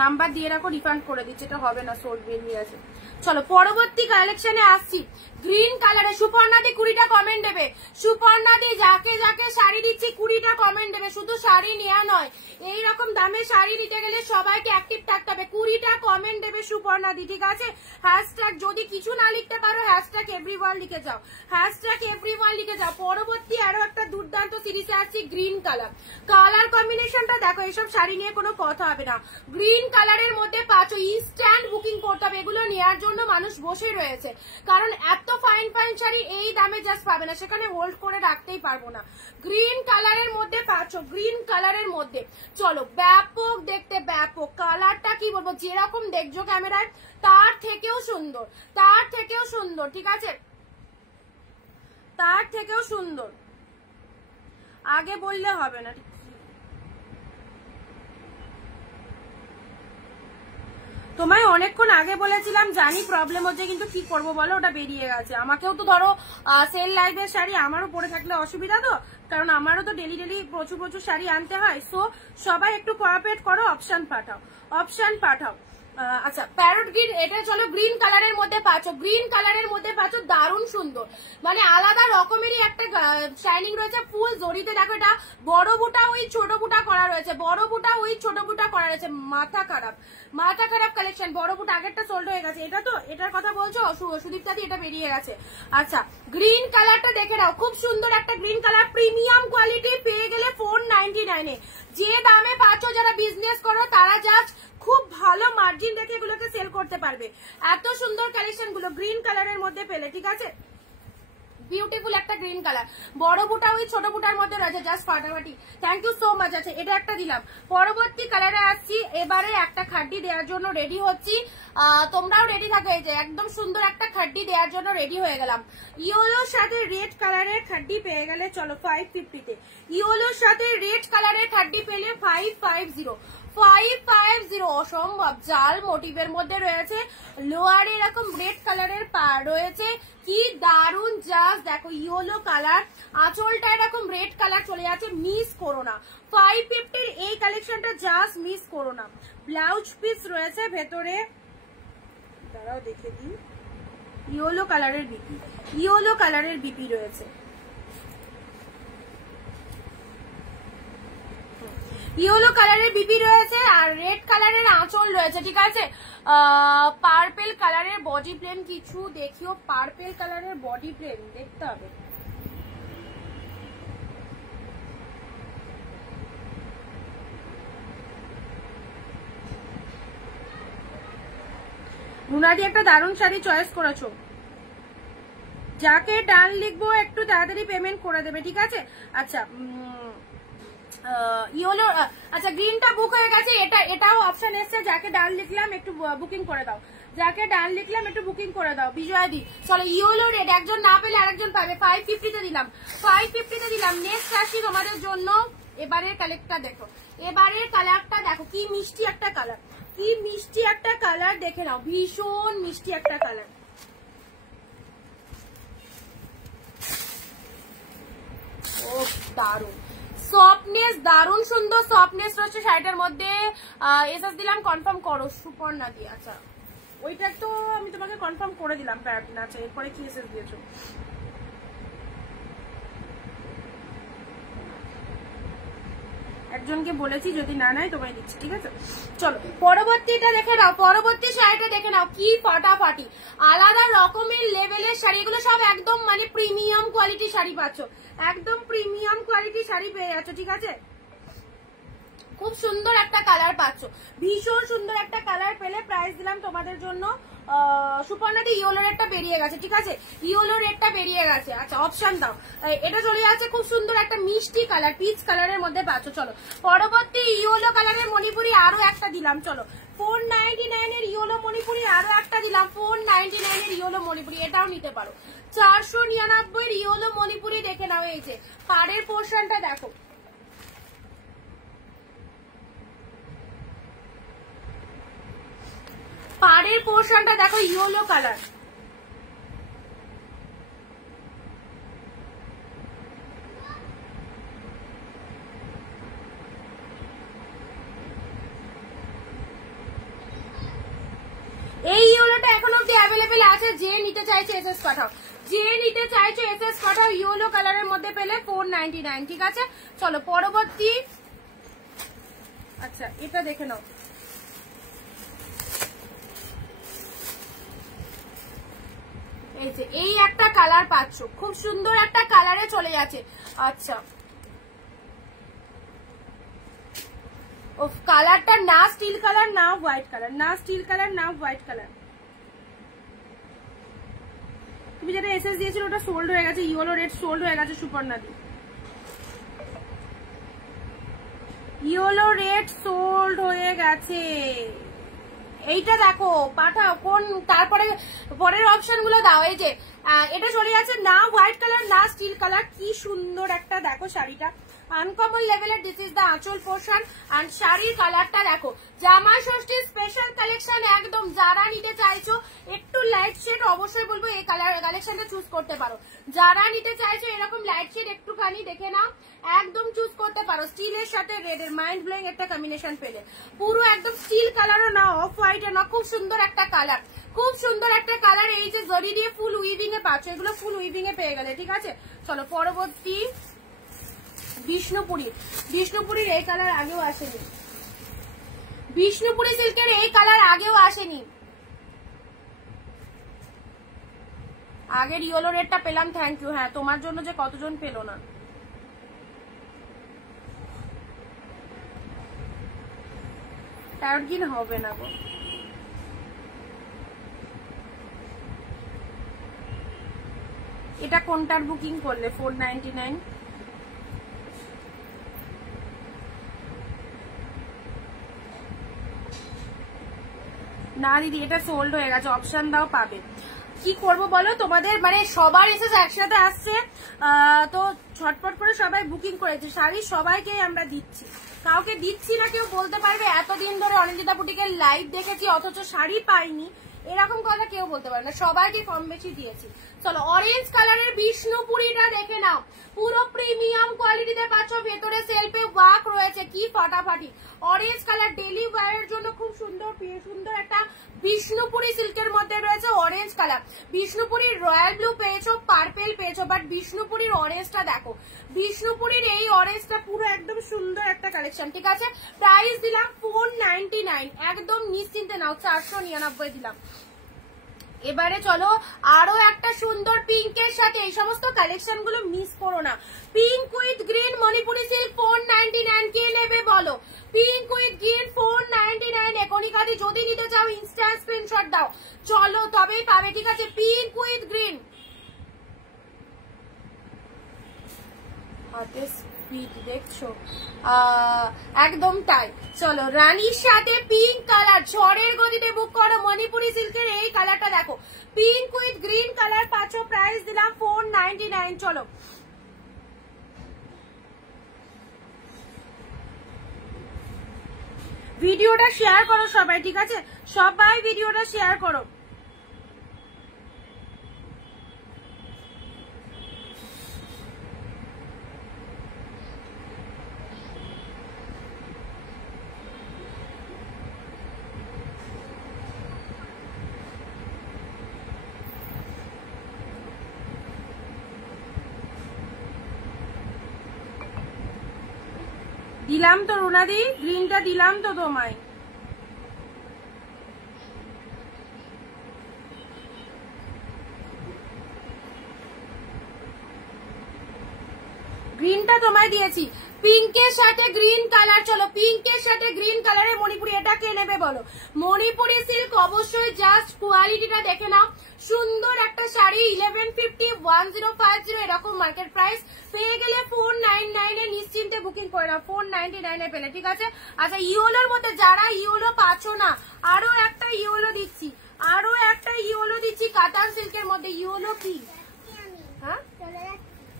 নাম্বার দিয়ে রাখো, রিফান্ড করে দিচ্ছে, এটা হবে না, সোল্ড বেরিয়ে আছে। চলো পরবর্তী কালেকশনে আসছি। গ্রিন কালারে সুপর্ণাদি 20টা কমেন্ট দেবে, সুপর্ণাদি যাকে যাকে শাড়ি দিচ্ছি 20টা কমেন্ট দেবে, শুধু শাড়ি নেওয়া নয়, এইরকম দামে শাড়ি নিতে গেলে সবাইকে অ্যাক্টিভ থাকতে হবে। 20টা কমেন্ট দেবে সুপর্ণাদি, ঠিক আছে? হ্যাশট্যাগ যদি কিছু না লিখতে পারো হ্যাশট্যাগ এভরিওয়ান লিখে যাও, হ্যাশট্যাগ এভরিওয়ান লিখে যাও। পরবর্তী আরো একটা দুর্দান্ত সিরিজে আসছি, গ্রিন কালার। কালার কম্বিনেশনটা দেখো, এসব শাড়ি নিয়ে কোনো কথা হবে না। গ্রিন কালারের মধ্যে পাঁচো ইনস্ট্যান্ট বুকিং করতে হবে, এগুলো নেওয়ার জন্য মানুষ বসে রয়েছে, কারণ এত ফাইন ফাইন শাড়ি এই দামে জাস্ট পাবে না, সেখানে হোল্ড করে রাখতেই পারবো না। গ্রিন কালারের মধ্যে পাঁচো, গ্রিন কালারের মধ্যে চলো ব্যাপক দেখতে, ব্যাপক কালারটা কি বলবো, যেরকম দেখছো ক্যামেরায় তার থেকেও সুন্দর, তার থেকেও সুন্দর, ঠিক আছে, তার থেকেও সুন্দর, আগে বললে হবে না। তোমায় অনেকক্ষণ আগে বলেছিলাম, জানি প্রবলেম হচ্ছে, কিন্তু কি করবো বলো, ওটা বেরিয়ে গেছে। আমাকেও তো ধরো সেল লাইভের শাড়ি আমারও পরে থাকলে অসুবিধা, তো কারণ আমারও তো ডেলি ডেলি প্রচুর প্রচুর শাড়ি আনতে হয়। সো সবাই একটু কোঅপারেট করো, অপশন পাঠাও, অপশন পাঠাও। আচ্ছা প্যারট গ্রিন, এটা চলো গ্রিন কালারের মধ্যে পাচ্ছ, গ্রিন কালারের মধ্যে পাচ্ছ, দারুণ সুন্দর, মানে আলাদা রকমেরই একটা শাইনিং রয়েছে। ফুল জড়িতে দেখো, এটা বড় বুটা ওই ছোট বুটা করা রয়েছে, বড় বুটা ওই ছোট বুটা করা রয়েছে। মাথা খারাপ, মাথা খারাপ কালেকশন। বড় বুটা আগেরটা সোল্ড হয়ে গেছে, এটা তো এটার কথা বলছো সুদীপ্তাদি, এটা বেরিয়ে গেছে। আচ্ছা গ্রিন কালারটা দেখে নাও, খুব সুন্দর একটা গ্রিন কালার, প্রিমিয়াম কোয়ালিটি পেয়ে গেলে 499 এ। যে দামে পাচ্ছ, যারা বিজনেস করো তারা জাস্ট খুব ভালো মার্জিন দেখে এগুলোকে সেল করতে পারবে। এত সুন্দর কালেকশন গুলো গ্রিন কালারের মধ্যে পেলে, ঠিক আছে? বিউটিফুল একটা গ্রিন কালার, বড় বুটা ওই ছোট বুটার মধ্যে রয়েছে, জাস্ট ফাটাফাটি। Thank you so much. আছে এটা একটা দিলাম। পরবর্তী কালারে আসছি, এবারে একটা খাড্ডি দেওয়ার জন্য রেডি হচ্ছি, তোমরাও রেডি থাকো। এই যে একদম সুন্দর একটা খাড্ডি দেওয়ার জন্য রেডি হয়ে গেলাম। ইয়েলোর সাথে রেড কালারের খাড্ডি পেয়ে গেলে চলো 550 তে। ইয়েলোর সাথে রেড কালারের খাড্ডি পেলে 550, 550 অসম্ভব। জাল মোটিভের মধ্যে রয়েছে, লোয়ারে এরকম রেড কালারের রয়েছে, কি দারুন, জাস্ট দেখো ইয়েলো কালার, আঁচলটা এরকম রেড কালার চলে যাচ্ছে, মিস করো না। 550 এই কালেকশনটা জাস্ট মিস করো না। ব্লাউজ পিস রয়েছে ভেতরে, দাঁড়াও দেখে দিই, ইয়েলো কালারের বিপি, ইয়েলো কালারের বিপি রয়েছে, ইয়েলো কালারের বিপি রয়েছে, আর রেড কালারের আঁচল রয়েছে, ঠিক আছে? পার্পেল কালারের বডি প্লেন কিছু দেখিও, পার্পেল কালারের বডি প্লেন দেখতে হবে। রুনাদি একটা দারুণ শাড়ি চয়েস করেছো, যাকে ডান লিখবো একটু তাড়াতাড়ি পেমেন্ট করে দেবে, ঠিক আছে? আচ্ছা ইয়েলো, আচ্ছা গ্রিনটা বুক হয়ে গেছে, এটাও অপশন এসছে, যাকে ডান লিখলাম একটু বুকিং করে দাও, যাকে ডান লিখলাম একটু বুকিং করে দাও। বিজয়াদি চলো ইয়েলো রেড, একজন না পেলে আরেকজন পাবে। 550 তে দিলাম, 550 তে দিলাম। নেক্সট আসি তোমাদের জন্য, এবারের কালেক্টটা দেখো, এবারের কালারটা দেখো, কি মিষ্টি একটা কালার, কি মিষ্টি একটা কালার, দেখে নাও, ভীষণ মিষ্টি একটা কালার। ও দারুণ সফটনেস, দারুণ সুন্দর সফটনেস রয়েছে শাড়িটার মধ্যে। এসএস দিলাম, কনফার্ম করো সুপর্ণা দিয়ে। আচ্ছা ওইটা তো আমি তোমাকে কনফার্ম করে দিলাম প্যারাটিন। আচ্ছা এরপরে কি এসএস দিয়েছো? একজনকে বলেছি, যদি না নাই তোমায় দিচ্ছি, ঠিক আছে? চলো পরবর্তীটা দেখে নাও, পরবর্তী শাড়িটা দেখে নাও, কি ফাটাফাটি আলাদা রকমের লেভেলের শাড়ি, এগুলো সব একদম মানে প্রিমিয়াম কোয়ালিটি শাড়ি পাচ্ছ, একদম প্রিমিয়াম কোয়ালিটি শাড়ি পেয়ে যাচ্ছ, ঠিক আছে? খুব সুন্দর একটা কালার পাচ্ছ, ভীষণ সুন্দর একটা কালার পেলে। প্রাইস দিলাম তোমাদের জন্য সুপর্ণাদি, ইয়েলো রেডটা বেরিয়ে গেছে, ঠিক আছে? ইয়েলো রেডটা বেরিয়ে গেছে। আচ্ছা অপশন দাও, এটা চলে যাচ্ছে, খুব সুন্দর একটা মিষ্টি কালার, পিচ কালারের মধ্যে পাচ্ছ। চলো পরবর্তী ইয়েলো কালারের মণিপুরি আরো একটা দিলাম, চলো 499 এর ইয়েলো মণিপুরি আরো একটা দিলাম, 499 এর ইয়েলো মণিপুরি, এটাও নিতে পারো। 499 এর ইয়েলো মণিপুরি দেখে নাও, এই যে পাড়ের পোর্শনটা দেখো, পাড়ের পোর্শনটা দেখো ইয়েলো কালার, এই ইয়েলোটা এখন অব্দি অ্যাভেলেবেল আছে, যে নিতে চাইছে এসএস পাঠাও, যে নিতে চাইছে এসএস পাঠাও। ইয়েলো কালারের মধ্যে পেলে 499, ঠিক আছে। চলো পরবর্তী, আচ্ছা এটা দেখে নাও, এই যে এই একটা কালার পাচ্ছ, খুব সুন্দর একটা কালারে চলে যাচ্ছে। আচ্ছা ও কালারটা না স্টিল কালার না হোয়াইট কালার, না স্টিল কালার না হোয়াইট কালার। তুমি যেটা এসএস দিয়েছিল ওটা সোল্ড হয়ে গেছে, ইয়েলো রেড সোল্ড হয়ে গেছে সুপর্ণাদি, ইয়েলো রেড সোল্ড হয়ে গেছে। এইটা দেখো পাঠাও কোন, তারপরে পরের অপশন গুলো দাও। এই যে এটা চলে যাচ্ছে না হোয়াইট কালার না স্টিল কালার, কি সুন্দর একটা দেখো শাড়িটা, আনকমন লেভেলের। দিস ইজ দা আঁচল পোর্শন এন্ড শাড়ির কালারটা দেখো, জামা ষষ্ঠীর স্পেশাল কালেকশন একদম। যারা নিতে চাইছো একটু লাইট শেড, অবশ্যই বলবো এই কালেকশনটা চুজ করতে পারো। যারা নিতে চাইছো এরকম লাইট শেড একটুখানি দেখে নাও, একদম চুজ করতে পারো। স্টিলের সাথে রেড এর মাইন্ড ব্লোয়িং একটা কম্বিনেশন পেলে, পুরো একদম স্টিল কালারও না অফ হোয়াইট না, খুব সুন্দর একটা কালার, খুব সুন্দর একটা কালার। এই যে জরি দিয়ে ফুল উইভিং এ পাচ্ছ, এগুলো ফুল উইভিং এ পেয়ে গেলে, ঠিক আছে। চলো পরবর্তী বিষ্ণুপুরী, বিষ্ণুপুরীর এই কালার আগেও আসেনি, বিষ্ণুপুরী সিল্কের এই কালার আগেও আসেনি। আগের ইয়েলো রেডটা পেলাম, থ্যাংক ইউ। হ্যাঁ তোমার জন্য যে কতজন পেলো না। টায়ারগিন হবে না গো, এটা কোনটার বুকিং করলে 499? না দিদি এটা সোল্ড হয়ে গেছে, অপশন দাও পাবে। কি করব বলো, তোমাদের মানে সবার এসে একসাথে আসছে, তো ছটপট করে সবাই বুকিং করেছে শাড়ি, সবাইকে আমরা দিচ্ছি, কাউকে দিচ্ছি না কেউ বলতে পারবে এতদিন ধরে অনিন্দিতা বুটিকের লাইভ দেখেছি অথচ শাড়ি পাইনি, এরকম কথা কেউ বলতে পারে না, সবাইকে কম বেশি দিয়েছি। চলো অরেঞ্জ কালারের বিষ্ণুপুরীটা দেখে নাও, পুরো প্রিমিয়াম কোয়ালিটিতে পাচ্ছ, ভেতরে সেলফে ওয়ার্ক রয়েছে, কি ফাটাফাটি। অরেঞ্জ কালার ডেলি ওয়্যারের জন্য খুব সুন্দর সুন্দর একটা বিষ্ণুপুরী সিল্কের মধ্যে রয়েছে অরেঞ্জ কালার। বিষ্ণুপুরীর রয়্যাল ব্লু পেয়েছো, পার্পেল পেয়েছো, বাট বিষ্ণুপুরীর অরেঞ্জটা দেখো, বিষ্ণুপুরীর এই অরেঞ্জটা পুরো একদম সুন্দর একটা কালেকশন, ঠিক আছে। প্রাইস দিলাম 499, একদম নিশ্চিন্তে নাও, 499 দিলাম। এবারে চলো আরো একটা সুন্দর পিঙ্কের সাথে, এই সমস্ত কালেকশন গুলো মিস করো না। Pink with green Manipuri silk 499, কে নেবে বলো? পিঙ্ক উইথ গ্রিন 499 একনিকাদি, যদি নিতে চাও ইনস্ট্যান্ট স্ক্রিনশট দাও, চলো তবেই পাবে, ঠিক আছে। পিঙ্ক উইথ গ্রিন, হাতে স্পিড দেখছো, একদম তাই। চলো রানীর সাথে পিঙ্ক কালার, ঝড়ের গতিতে বুক করো মণিপুরি সিল্কের এই কালারটা দেখো, পিঙ্ক উইথ গ্রিন কালার পাচ্ছ, প্রাইস দিলাম 499। চলো ভিডিওটা শেয়ার করো সবাই, ঠিক আছে, সবাই ভিডিওটা শেয়ার করো। দিলাম তো রুনাদি, গ্রিনটা দিলাম তো তোমায়। গ্রিনটা তোমায় দিয়েছি, পিঙ্কের সাথে গ্রিন কালার। চলো পিঙ্কের সাথে গ্রিন কালারে মণিপুরি, এটা কে নেবে বলো? মণিপুরি সিল্ক অবশ্যই, জাস্ট কোয়ালিটিটা দেখে নাও, সুন্দর একটা শাড়ি 1150 1050 এরকম মার্কেট প্রাইস পেয়ে গেলে 499 এ নিশ্চিন্তে বুকিং করে নাও, 499 এ পেলে, ঠিক আছে। আচ্ছা ইয়েলোর মধ্যে যারা ইয়েলো পাচ্ছ না, আরো একটা ইয়েলো দিচ্ছি, আরো একটা ইয়েলো দিচ্ছি কাতান সিল্কের মধ্যে। ইয়েলো কি হ্যাঁ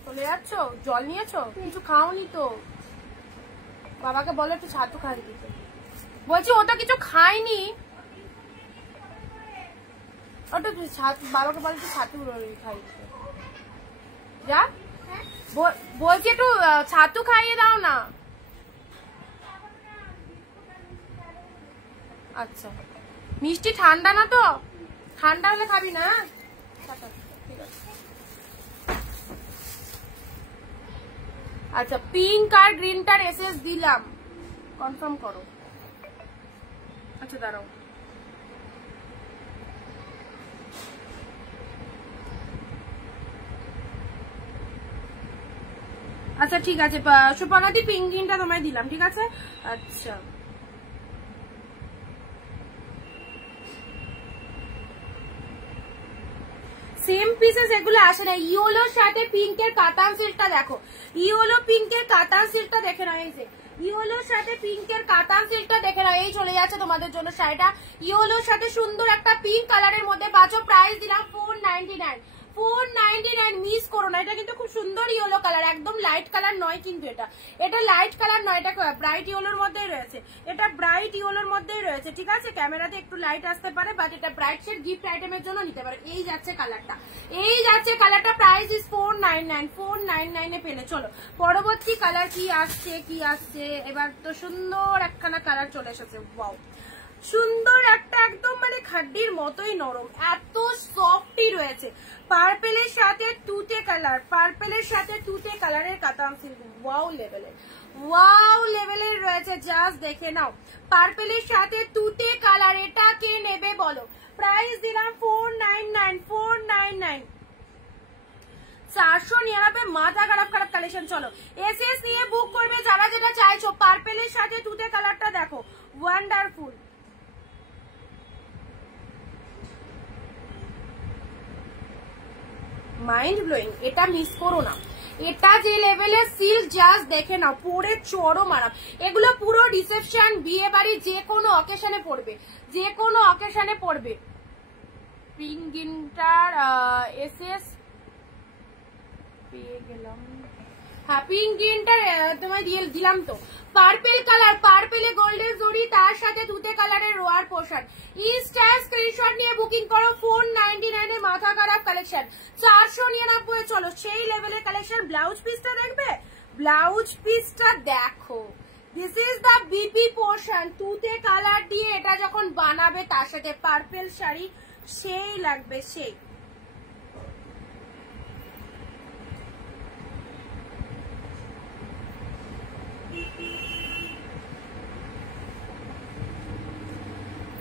চলে যাচ্ছ? জল নিয়েছো? কিছু খাওনি তো? বাবাকে বলো একটু ছাতু খাই দিতে। বলছি ও তো কিছু খায়নি, ওটা বাবাকে বল একটু ছাতু খাই যা, বলছি একটু ছাতু খাইয়ে দাও না। আচ্ছা মিষ্টি ঠান্ডা না তো, ঠান্ডা হলে খাবি না। ঠিক আছে আচ্ছা পিঙ্ক আর গ্রিনটার এসএস দিলাম, কনফার্ম করো। আচ্ছা দাঁড়াও, আচ্ছা ঠিক আছে সুপর্ণাদি পিঙ্ক গ্রিনটা তোমায় দিলাম, ঠিক আছে। আচ্ছা সেম পিসেস এগুলো আসে না। ইয়েলোর সাথে পিঙ্কের কাতান সিল্কটা দেখো, ইয়েলো পিঙ্কের কাতান সিল্কটা দেখে নাও, এই যে ইয়েলোর সাথে পিঙ্কের কাতান সিল্কটা দেখে নাও, এই চলে যাচ্ছে তোমাদের জন্য শাড়িটা। ইয়েলোর সাথে সুন্দর একটা পিঙ্ক কালারের মধ্যে পাচ্ছো, প্রাইস দিলাম 499, 499, মিস করো না। এটা কিন্তু খুব সুন্দর ইয়েলো কালার, একদম লাইট কালার নয় কিন্তু, এটা লাইট কালার নয়, এটা ব্রাইট ইয়েলোর মধ্যেই রয়েছে, এটা ব্রাইট ইয়েলোর মধ্যেই রয়েছে, ঠিক আছে। ক্যামেরাতে একটু লাইট আসতে পারে, বাট এটা ব্রাইট শেড গিফট আইটেমের জন্য নিতে পারে। এই যাচ্ছে কালারটা, এই যাচ্ছে কালারটা, প্রাইস ইজ 499, 499 এ পেলে। চলো পরবর্তী কালার কি আসছে, কি আসছে এবার। তো সুন্দর একখানা কালার চলে এসেছে, ওয়াও সুন্দর একটা, একদম মানে খাড্ডির মতোই নরম, এত সফটই রয়েছে। পার্পেলের সাথে তুতে কালার, পার্পেলের সাথে তুতে কালারের কাতান সিল্ক, ওয়াও লেভেলের, ওয়াও লেভেলের রয়েছে, জাস্ট দেখে নাও। পার্পেলের সাথে তুতে কালার, এটা কে নেবে বলো। প্রাইস দিলাম 499, 499, 499, মাথা খারাপ খারাপ কালেকশন। চলো এসএস নিয়ে বুক করবে যারা যেটা চাইছো। পার্পেলের সাথে তুতে কালারটা দেখো, ওয়ান্ডারফুল, মাইন্ড ব্লোয়িং, এটা মিস করো না। এটা যে লেভেলের সিল্ক জাস্ট দেখে নাও, পরে চরম আরাম। এগুলো পুরো রিসেপশন, বিয়ে বাড়ি, যে কোনো অকেশনে পড়বে, যে কোনো অকেশনে পড়বে। পিঙ্ক গ্রিনটার এসএস পেয়ে গেলাম, হ্যাঁ পিঙ্ক গ্রিনটার তোমায় দিলাম তো। পার্পেল কালার, পার্পেলে গোল্ডেন জরি, তার সাথে তুতে কালারের রোয়ার পোশাক। ইনস্ট্যান্ট স্ক্রিনশট নিয়ে বুকিং করো। 499 এ মাথা খারাপ কালেকশন, 499। চলো সেই লেভেলের কালেকশন। ব্লাউজ পিসটা দেখবে, ব্লাউজ পিসটা দেখো, this is the BP portion. তুতে কালার দিয়ে এটা যখন বানাবে তার সাথে পার্পেল শাড়ি, সেই লাগবে সেই।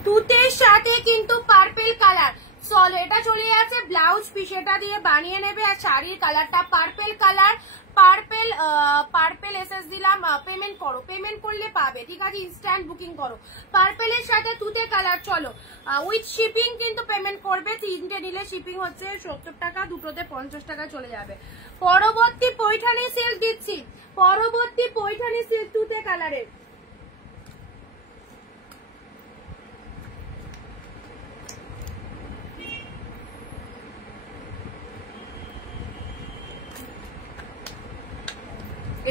তুতের সাথে কিন্তু পার্পেল কালার। চলো এটা চলে যাচ্ছে ব্লাউজ পিস, এটা দিয়ে বানিয়ে নেবে। আর শাড়ির কালারটা purple colour, purple purple SS দিলাম। পেমেন্ট করো, পেমেন্ট করলে পাবে, ঠিক আছে। ইনস্ট্যান্ট বুকিং করো। পার্পেলের সাথে তুতে কালার। চলো উইথ শিপিং কিন্তু পেমেন্ট করবে, 3টে নিলে শিপিং হচ্ছে 70 টাকা, দুটোতে 50 টাকা চলে যাবে। পরবর্তী পৈঠানি সিল্ক দিচ্ছি, পরবর্তী পৈঠানি সিল্ক তুতে কালারের।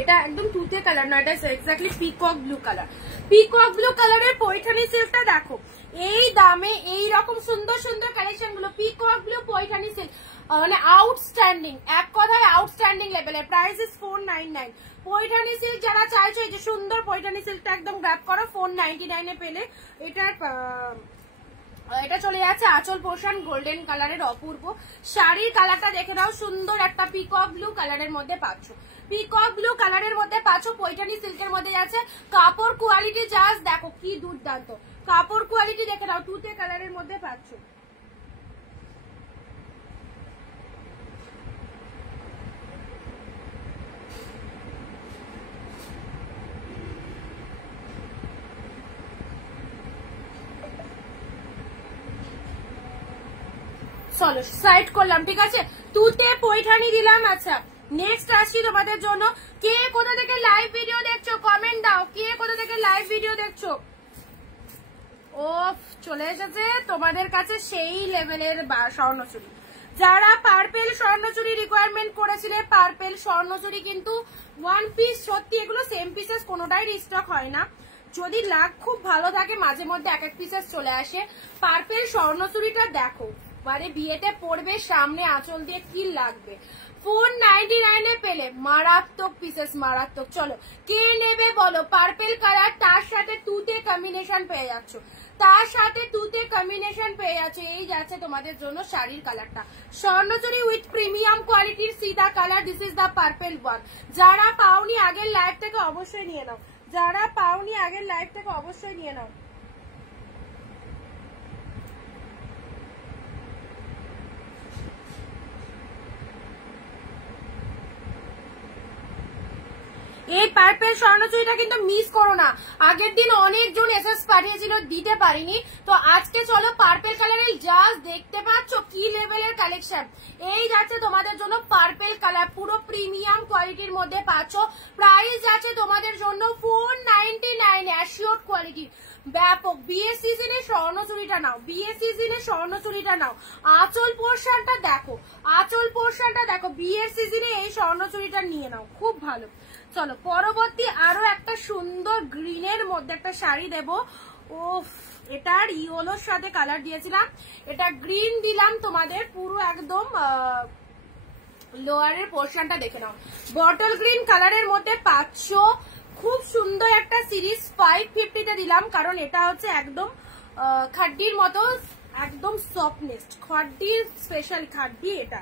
এটা একদম তুতে কালার না, এটা exactly peacock blue colour. Peacock blue কালারের পৈঠানি সিল্কটা দেখো, এই দামে এই রকম সুন্দর সুন্দর কালেকশন গুলো। পিকক ব্লু পৈঠানি সিল্ক মানে আউটস্ট্যান্ডিং, এক কথায় আউটস্ট্যান্ডিং লেভেলের। Price is 499। পৈঠানি সিল্ক যারা চাইছো এই যে সুন্দর পৈঠানি সিল্কটা একদম গ্র্যাব করো, 499 এ পেলে। এটার এটা চলে যাচ্ছে আঁচল পোর্শন, গোল্ডেন কালারের অপূর্ব। শাড়ির কালারটা দেখে নাও, সুন্দর একটা পিকক ব্লু কালারের মধ্যে পাচ্ছ, পিকক ব্লু কালারের মধ্যে পাচ্ছ, পৈঠানি সিল্কের মধ্যে যাচ্ছে। কাপড় কোয়ালিটি জাস্ট দেখো কি দুর্দান্ত, কাপড় কোয়ালিটি দেখে নাও, তুতে কালারের মধ্যে পাচ্ছ। চলো সাইড করলাম, ঠিক আছে। তুতে পৈঠানি দিলাম। আচ্ছা নেক্সট আসছি তোমাদের জন্য। কে কোথা থেকে লাইভ ভিডিও দেখছো কমেন্ট দাও, কে কোথা থেকে লাইভ ভিডিও দেখছো। ও চলে এসেছে তোমাদের কাছে সেই লেভেলের স্বর্ণচুরি। যারা পার্পেল স্বর্ণচুরি রিকোয়ারমেন্ট করেছিলে, পার্পেল স্বর্ণচুরি কিন্তু ওয়ান পিস, সত্যি এগুলো সেম পিসেস কোনোটাই রিস্টক হয় না। যদি লাক খুব ভালো থাকে মাঝে মধ্যে এক এক পিসেস চলে আসে। পার্পেল স্বর্ণচুরিটা দেখো মানে বিয়েতে পড়বে, সামনে আঁচল দিয়ে কি লাগবে। 499 এ পেলে মারাত্মক পিসেস, মারাত্মক। চলো কে নেবে বলো। পার্পেল কালার, তার সাথে তুতে কম্বিনেশন পেয়ে যাচ্ছ, তার সাথে তুতে কম্বিনেশন পেয়ে যাচ্ছে। এই যাচ্ছে তোমাদের জন্য শাড়ির কালারটা, স্বর্ণচুরি উইথ প্রিমিয়াম কোয়ালিটির সিদা colour. This is the purple one. যারা পাওনি আগের লাইভ থেকে অবশ্যই নিয়ে নাও, যারা পাওনি আগের লাইভ থেকে অবশ্যই নিয়ে নাও। এই পার্পেল স্বর্ণচুরিটা কিন্তু মিস করো না। আগের দিন অনেকজন এসএস পাঠিয়েছিল, দিতে পারিনি, তো আজকে চলো পার্পেল কালারের জাস্ট দেখতে পাচ্ছ কি লেভেলের কালেকশন। এই যাচ্ছে তোমাদের জন্য পার্পেল কালার, পুরো প্রিমিয়াম কোয়ালিটির মধ্যে পাচ্ছ। প্রাইস আছে তোমাদের জন্য 499, অ্যাসিওর কোয়ালিটি, ব্যাপক। বিয়ে সিজনে স্বর্ণচুরিটা নাও, বিয়ে সিজনে স্বর্ণচুরিটা নাও। আঁচল পোর্শনটা দেখো, আঁচল পোর্শনটা দেখো, বিয়ের সিজনে এই স্বর্ণচুরিটা নিয়ে নাও, খুব ভালো। চলো পরবর্তী আরো একটা সুন্দর গ্রিনের মধ্যে একটা শাড়ি দেবো। ওফ, এটার ইয়েলোর সাথে কালার দিয়েছিলাম, এটা গ্রিন দিলাম তোমাদের। পুরো একদম লোয়ারের পোর্শনটা দেখে নাও, বটল গ্রিন কালারের মধ্যে পাচ্ছ। খুব সুন্দর একটা সিরিজ 550 তে দিলাম, কারণ এটা হচ্ছে একদম খাড্ডির মতো, একদম সফটনেস, খাড্ডির স্পেশাল খাড্ডি, এটা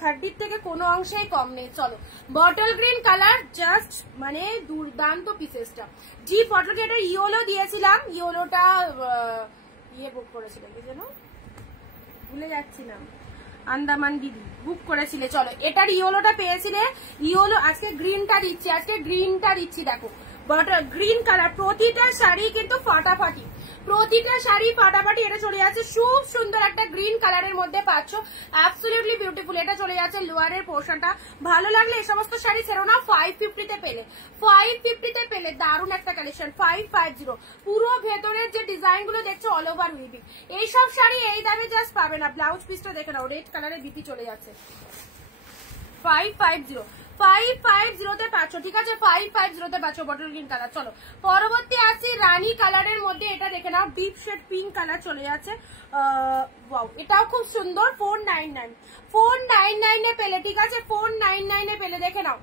খাড্ডির থেকে কোনো অংশেই কম নেই। চলো বটল গ্রিন কালার, জাস্ট মানে দুর্দান্ত পিসেসটা। জি বটল গ্রিন, এটা ইয়েলো দিয়েছিলাম, ইয়েলোটা ইয়ে বুক করেছিল, কি যেন ভুলে যাচ্ছিলাম, আন্দামান দিদি বুক করেছিলে। চলো এটার ইয়েলোটা পেয়েছিলে, ইয়েলো। আজকে গ্রিনটা দিচ্ছি, আজকে গ্রিনটা দিচ্ছি। দেখো বটল গ্রিন কালার, প্রতিটা শাড়ি কিন্তু ফাটাফাটি, প্রতিটা শাড়ি ফাটাফাটি। এটা চলে যাচ্ছে খুব সুন্দর একটা গ্রিন কালারের মধ্যে পাচ্ছ, অ্যাবসলিউটলি বিউটিফুল। এটা চলে যাচ্ছে লোয়ারের পোর্শনটা। ভালো লাগলে এই সমস্ত শাড়ি ছেড়ো না, 550 তে পেলে, 550 তে পেলে দারুণ একটা কালেকশন। 550 পুরো ভেতরের যে ডিজাইন গুলো দেখছো অল ওভার উইভিং, এইসব শাড়ি এই দামে জাস্ট পাবে না। ব্লাউজ পিসটা দেখে নাও, রেড কালারের বিপি চলে যাচ্ছে। 550 তে পাচ্ছ, ঠিক আছে, 550 তে পাচ্ছ বটল গ্রিন কালার। চলো পরবর্তী আসছি রানী কালারের মধ্যে, এটা দেখে নাও, ডিপ শেড পিঙ্ক কালার চলে যাচ্ছে। ওয়াও, এটাও খুব সুন্দর। 499 এ পেলে, ঠিক আছে, 499 এ পেলে, দেখে নাও।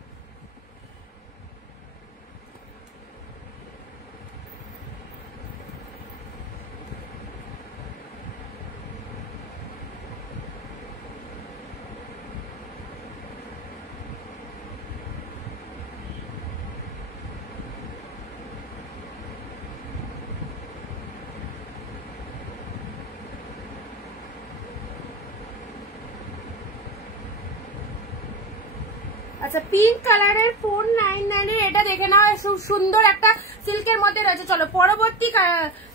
আচ্ছা পিঙ্ক কালারের 499 এর, এটা দেখে নাও, সুন্দর একটা সিল্কের মধ্যে রয়েছে। চলো পরবর্তী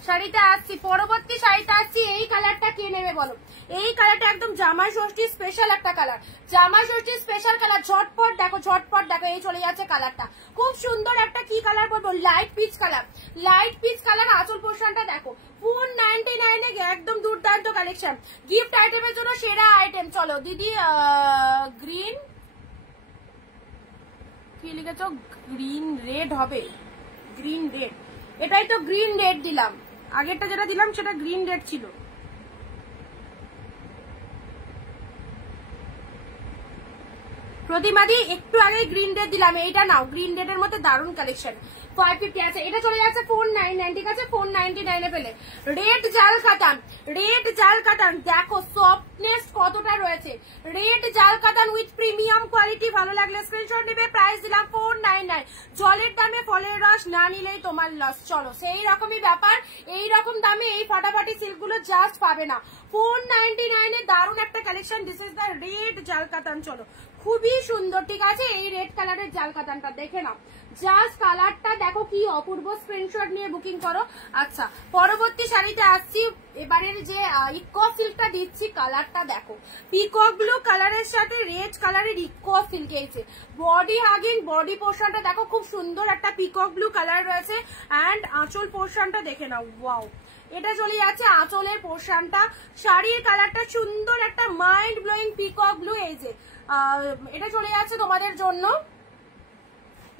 শাড়িটা আসছি, পরবর্তী শাড়িটা আসছি। এই কালারটা কে নেবে বলো। এই কালারটা একদম জামাই ষষ্ঠী স্পেশাল একটা কালার, জামাই ষষ্ঠী স্পেশাল কালার। ঝটপট দেখো, ঝটপট দেখো, এই চলে যাচ্ছে কালারটা। খুব সুন্দর একটা কি কালার বলবো, light peach colour, light peach colour. আঁচল পোর্শনটা দেখো, 499 এ একদম দুর্দান্ত কালেকশন, গিফট আইটেমের জন্য সেরা আইটেম। চলো দিদি, গ্রিন কি লিখেছ, গ্রিন রেড হবে, গ্রিন রেড, এটাই তো গ্রিন রেড দিলাম। আগেরটা যেটা দিলাম সেটা গ্রিন রেড ছিল। প্রতিমাদি একটু আগে গ্রিন রেড দিলাম, এইটা নাও, গ্রিন রেড এর মধ্যে দারুণ কালেকশন। 550 আছে, এটা চলে যাচ্ছে 499, ঠিক আছে, 499 এ পেলে। রেড জাল কাতান, রেড জাল কাতান, দেখো সফটনেস কতটা রয়েছে। রেড জাল কাতান উইথ প্রিমিয়াম কোয়ালিটি। ভালো লাগলে স্ক্রিনশট নেবে। প্রাইস দিলাম 499। জলের দামে ফলের রস না নিলেই তোমার লস। চলো সেই রকমই ব্যাপার, এই রকম দামে এই ফাটাফাটি সিল্ক গুলো জাস্ট পাবে না। 499 এ দারুণ একটা collection. This is the red জাল কাতান। চলো খুবই সুন্দর, ঠিক আছে, এই রেড কালারের জাল কাতানটা দেখে নাও, জাস্ট কালারটা দেখো কি অপূর্ব। স্ক্রিনশট নিয়ে বুকিং করো। আচ্ছা পরবর্তী শাড়িতে আসছি। এবারের যে ইকো সিল্কটা দিচ্ছি, কালারটা দেখো, পিকক ব্লু কালারের সাথে রেড কালারের ইকো সিল্ক এসেছে। বডি হাগিং, বডি পোর্শনটা দেখো, খুব সুন্দর একটা পিকক ব্লু কালার রয়েছে। অ্যান্ড আঁচল পোর্শনটা দেখে নাও, ওয়াও, এটা চলে যাচ্ছে আঁচলের পোর্শনটা। শাড়ির কালারটা সুন্দর একটা মাইন্ড ব্লোয়িং পিকক ব্লু। এই যে এটা চলে যাচ্ছে তোমাদের জন্য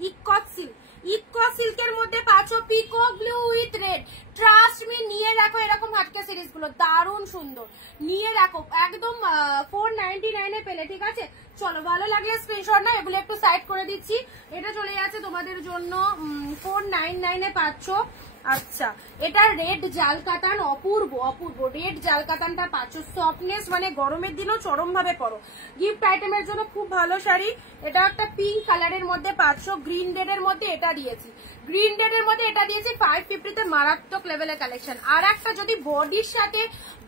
ইকট সিল্ক। ইকো সিল্কের মধ্যে পাচ্ছ peacock blue with red. Trust me, নিয়ে দেখো এরকম হাটকা সিরিজ গুলো দারুণ সুন্দর, নিয়ে দেখো একদম 499 এ পেলে, ঠিক আছে। চলো ভালো লাগলে স্ক্রিনশট না, এগুলো একটু সাইড করে দিচ্ছি। এটা চলে যাচ্ছে তোমাদের জন্য 499 এ পাচ্ছ। আচ্ছা, এটা রেড জাল কাতান, অপূর্ব অপূর্ব রেড জাল কাতানটা পাচ্ছ। সফটনেস মানে গরমের দিনও চরম ভাবে পরো, গিফট আইটেমের জন্য খুব ভালো শাড়ি। এটা একটা পিঙ্ক কালারের মধ্যে পাচ্ছ, গ্রিন রেড এর মধ্যে এটা দিয়েছি, গ্রিন রেড এর মধ্যে এটা দিয়েছি 550 তে, মারাত্মক লেভেলের কালেকশন। আর একটা যদি বডির সাথে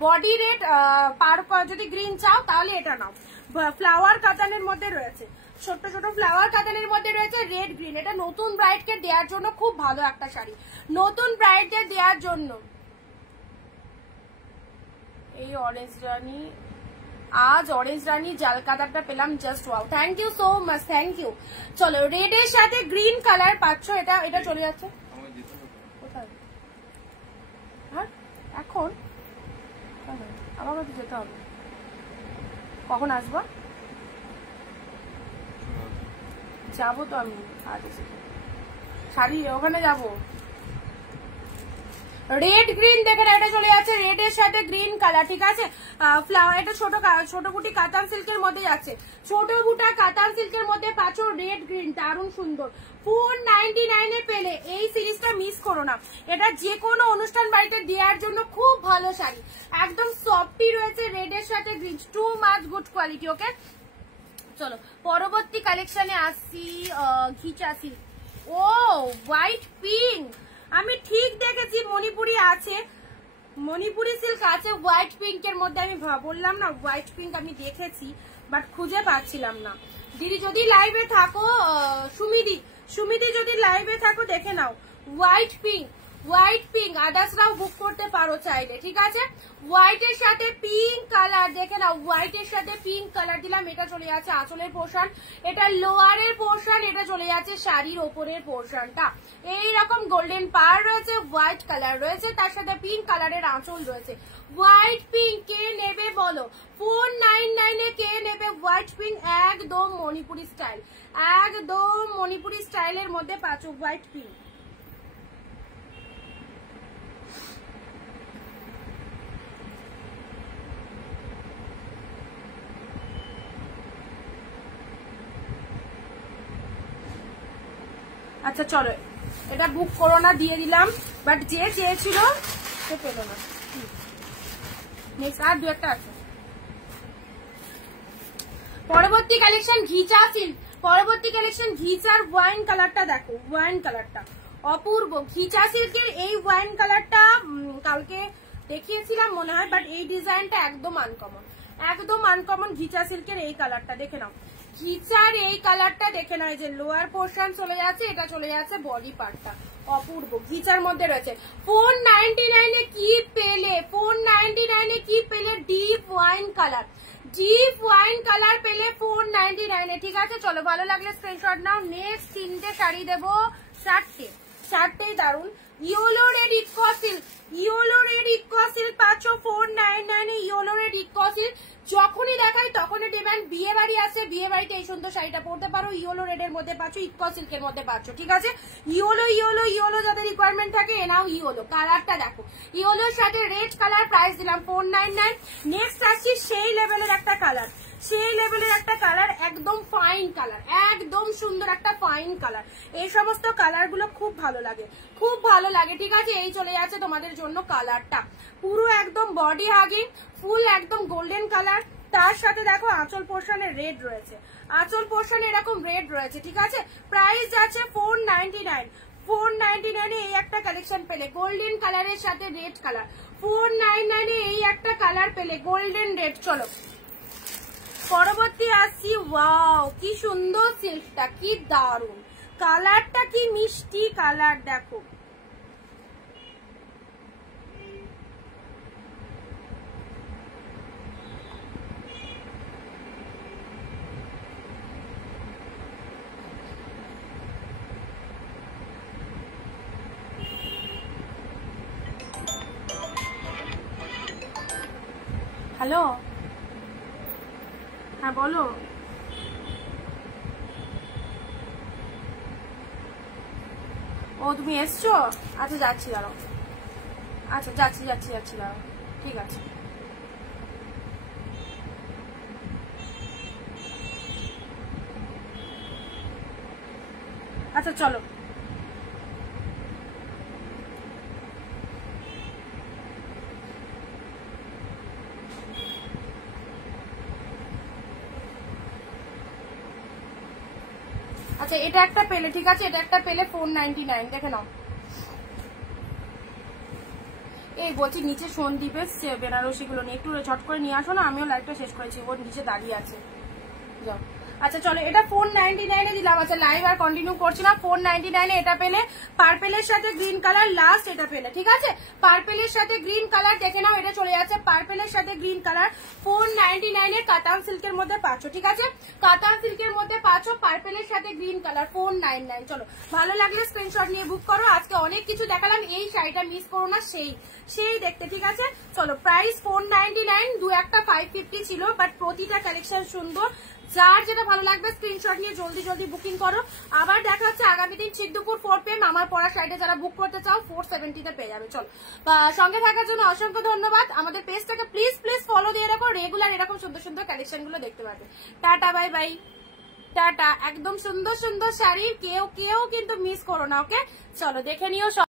বডি রেড যদি গ্রিন চাও তাহলে এটা নাও। ফ্লাওয়ার কাতানের মধ্যে রয়েছে, ছোট ছোট ফ্লাওয়ার কাতানের মধ্যে রয়েছে রেড গ্রিন। এটা নতুন ব্রাইডকে দেওয়ার জন্য খুব ভালো একটা শাড়ি, নতুন ব্রাইডদের দেওয়ার জন্য। এই অরেঞ্জ রানী, আজ অরেঞ্জ রানী জাল কাতারটা পেলাম, just wow, thank you so much, thank you. চলো রেড এর সাথে গ্রিন কালার পাচ্ছ, এটা এটা চলে যাচ্ছে কোথায়? হ্যাঁ এখন আমার যেতে হবে, কখন আসবো? যাবো তো আমি আজ শাড়ি ওখানে যাবো। রেড গ্রিন দেখেন, এটা চলে যাচ্ছে রেড এর সাথে গ্রিন কালার, ঠিক আছে। ফ্লাওয়ার, এটা ছোট বুটি কাতান সিল্কের মধ্যে যাচ্ছে, ছোট বুটা কাতান সিল্কের মধ্যে পাচ্ছ রেড গ্রিন, দারুণ সুন্দর। 499 এ পেলে, এই সিরিজটা মিস করো না। এটা যে কোনো অনুষ্ঠান বাড়িতে দেওয়ার জন্য খুব ভালো শাড়ি, একদম সফটি রয়েছে রেড এর সাথে green, too much good quality. Okay চলো পরবর্তী কালেকশনে আসছি। ঘিচা সিল্ক, ও হোয়াইট পিঙ্ক, আমি ঠিক দেখেছি মণিপুরি আছে, মণিপুরি সিল্ক আছে হোয়াইট পিঙ্ক এর মধ্যে। আমি বললাম না হোয়াইট পিঙ্ক আমি দেখেছি, বাট খুঁজে পাচ্ছিলাম না। দিদি যদি লাইভে থাকো, সুমিদি যদি লাইভে থাকো দেখে নাও। হোয়াইট পিঙ্ক, হোয়াইট পিঙ্ক, আদার্সরাও বুক করতে পারো চাইলে, ঠিক আছে। হোয়াইট এর সাথে পিঙ্ক কালার, দেখে নাও হোয়াইট এর সাথে পিঙ্ক কালার দিলাম। এটা চলে যাচ্ছে আঁচলের পোর্শন, এটা লোয়ারের পোর্শন, এটা চলে যাচ্ছে শাড়ির ওপরের পোর্শনটা। এইরকম গোল্ডেন পার রয়েছে, হোয়াইট কালার রয়েছে, তার সাথে পিঙ্ক কালারের আঁচল রয়েছে। হোয়াইট পিঙ্ক কে নেবে বলো? 499 এ কে নেবে হোয়াইট পিঙ্ক? একদম মণিপুরি স্টাইল, একদম মণিপুরি স্টাইলের মধ্যে পাচ্ছ হোয়াইট পিঙ্ক। আচ্ছা চলো, এটা বুক করো না, দিয়ে দিলাম, বাট যে চেয়েছিল সে পেল না। নেক্সট আর দু একটা আছে। পরবর্তী কালেকশন ঘিচা সিল্ক, পরবর্তী কালেকশন ঘিচার ওয়াইন কালারটা দেখো, ওয়াইন কালারটা অপূর্ব। ঘিচা সিল্কের এই ওয়াইন কালারটা কালকে দেখিয়েছিলাম মনে হয়, বাট এই ডিজাইনটা একদম আনকমন, একদম আনকমন। ঘিচা সিল্কের এই কালারটা দেখে নাও, ঘিচার এই কালারটা দেখে নাও। যে লোয়ার পোর্শন চলে যাচ্ছে, এটা চলে যাচ্ছে বডি পার্টটা, অপূর্ব ঘিচার মধ্যে রয়েছে। 499 এ কি পেলে? 499 এ কি পেলে? Deep wine colour, deep wine colour পেলে 499 এ, ঠিক আছে। চলো ভালো লাগলে স্ক্রিনশট নাও। নেক্সট তিনটে শাড়ি দেবো, চারটেই দারুন। Yellow red eco silk, yellow red eco silk পাচ্ছ 499 এ। ইয়েলো রেড ইকো সিল্ক যখনই দেখাই তখনই ডিমান্ড। বিয়ে বাড়ি আছে, বিয়ে বাড়িতে এই সুন্দর শাড়িটা পরতে পারো। ইয়েলো রেড এর মধ্যে পাচ্ছ, ইকো সিল্কের মধ্যে পাচ্ছ, ঠিক আছে। ইয়েলো ইয়েলো ইয়েলো যাদের রিকোয়ারমেন্ট থাকে এ নাও ইয়েলো। কালারটা দেখো, ইয়েলোর সাথে রেড কালার, প্রাইস দিলাম 499। নেক্সট আসছি সেই লেভেলের একটা কালার, সেই লেভেলের একটা কালার, একদম ফাইন কালার, একদম সুন্দর একটা ফাইন কালার। এই সমস্ত কালার গুলো খুব ভালো লাগে, খুব ভালো লাগে, ঠিক আছে। এই চলে যাচ্ছে তোমাদের জন্য কালারটা, পুরো একদম বডি হাগিং, ফুল একদম গোল্ডেন কালার। তার সাথে দেখো আঁচল পোর্শনে রেড রয়েছে, আঁচল পোর্শনে এরকম রেড রয়েছে, ঠিক আছে। প্রাইস আছে 499। 499 এ এই একটা কালেকশন পেলে, গোল্ডেন কালারের সাথে রেড কালার। 499 এ এই একটা কালার পেলে, গোল্ডেন রেড। চলো পরবর্তী আসছি। ওয়াও কি সুন্দর সিল্কটা, কি দারুন কালারটা, কি মিষ্টি কালার দেখো। হ্যালো, হ্যাঁ বলো। ও তুমি এসছো? আচ্ছা যাচ্ছি, দাঁড়াও। আচ্ছা যাচ্ছি যাচ্ছি যাচ্ছি, দাঁড়াও। ঠিক আছে। আচ্ছা চলো। আচ্ছা এটা একটা পেলে, ঠিক আছে, এটা একটা পেলে 499, দেখে নাও। এই বলছি নিচে সন্দীপ এসছে, বেনারসি গুলো নিয়ে একটু ঝট করে নিয়ে আসো না, আমিও লাইভটা শেষ করেছি, ওর নিচে দাঁড়িয়ে আছে। যাও। আচ্ছা চলো, এটা 499 দিলাম। আচ্ছা লাইভ আর কন্টিনিউ করছি না। 499 এটা পেলে, পার্পেলের সাথে গ্রিন কালার লাস্ট এটা পেলে, ঠিক আছে। পার্পেলের সাথে গ্রিন কালার দেখে নাও, এটা চলে যাচ্ছে পার্পেলের সাথে গ্রিন কালার 499 এর কাতান সিল্কের মধ্যে পাচ্ছ, ঠিক আছে। কাতান সিল্কের মধ্যে পাচ্ছ পার্পেলের সাথে গ্রিন কালার 499। চলো ভালো লাগলে স্ক্রিনশট নিয়ে বুক করো। আজকে অনেক কিছু দেখালাম, এই শাড়িটা মিস করো না, সেই দেখতে, ঠিক আছে। চলো প্রাইস 499, দু একটা 550 ছিল, বাট প্রতিটা কালেকশন সুন্দর। যার যেটা ভালো লাগবে স্ক্রিনশট নিয়ে জলদি জলদি বুকিং করো। আবার দেখা হচ্ছে আগামী দিন ঠিক দুপুর 4 PM। আমার পড়া শাড়িটা যারা বুক করতে চাও 470 পেয়ে যাবে। চলো, সঙ্গে থাকার জন্য অসংখ্য ধন্যবাদ। আমাদের পেজটাকে প্লিজ প্লিজ ফলো দিয়ে রাখো, রেগুলার এরকম সুন্দর সুন্দর কালেকশন গুলো দেখতে পাবে। Tata, bye bye, tata. একদম সুন্দর সুন্দর শাড়ি, কেউ কিন্তু মিস করো না, ওকে। চলো দেখে নিও।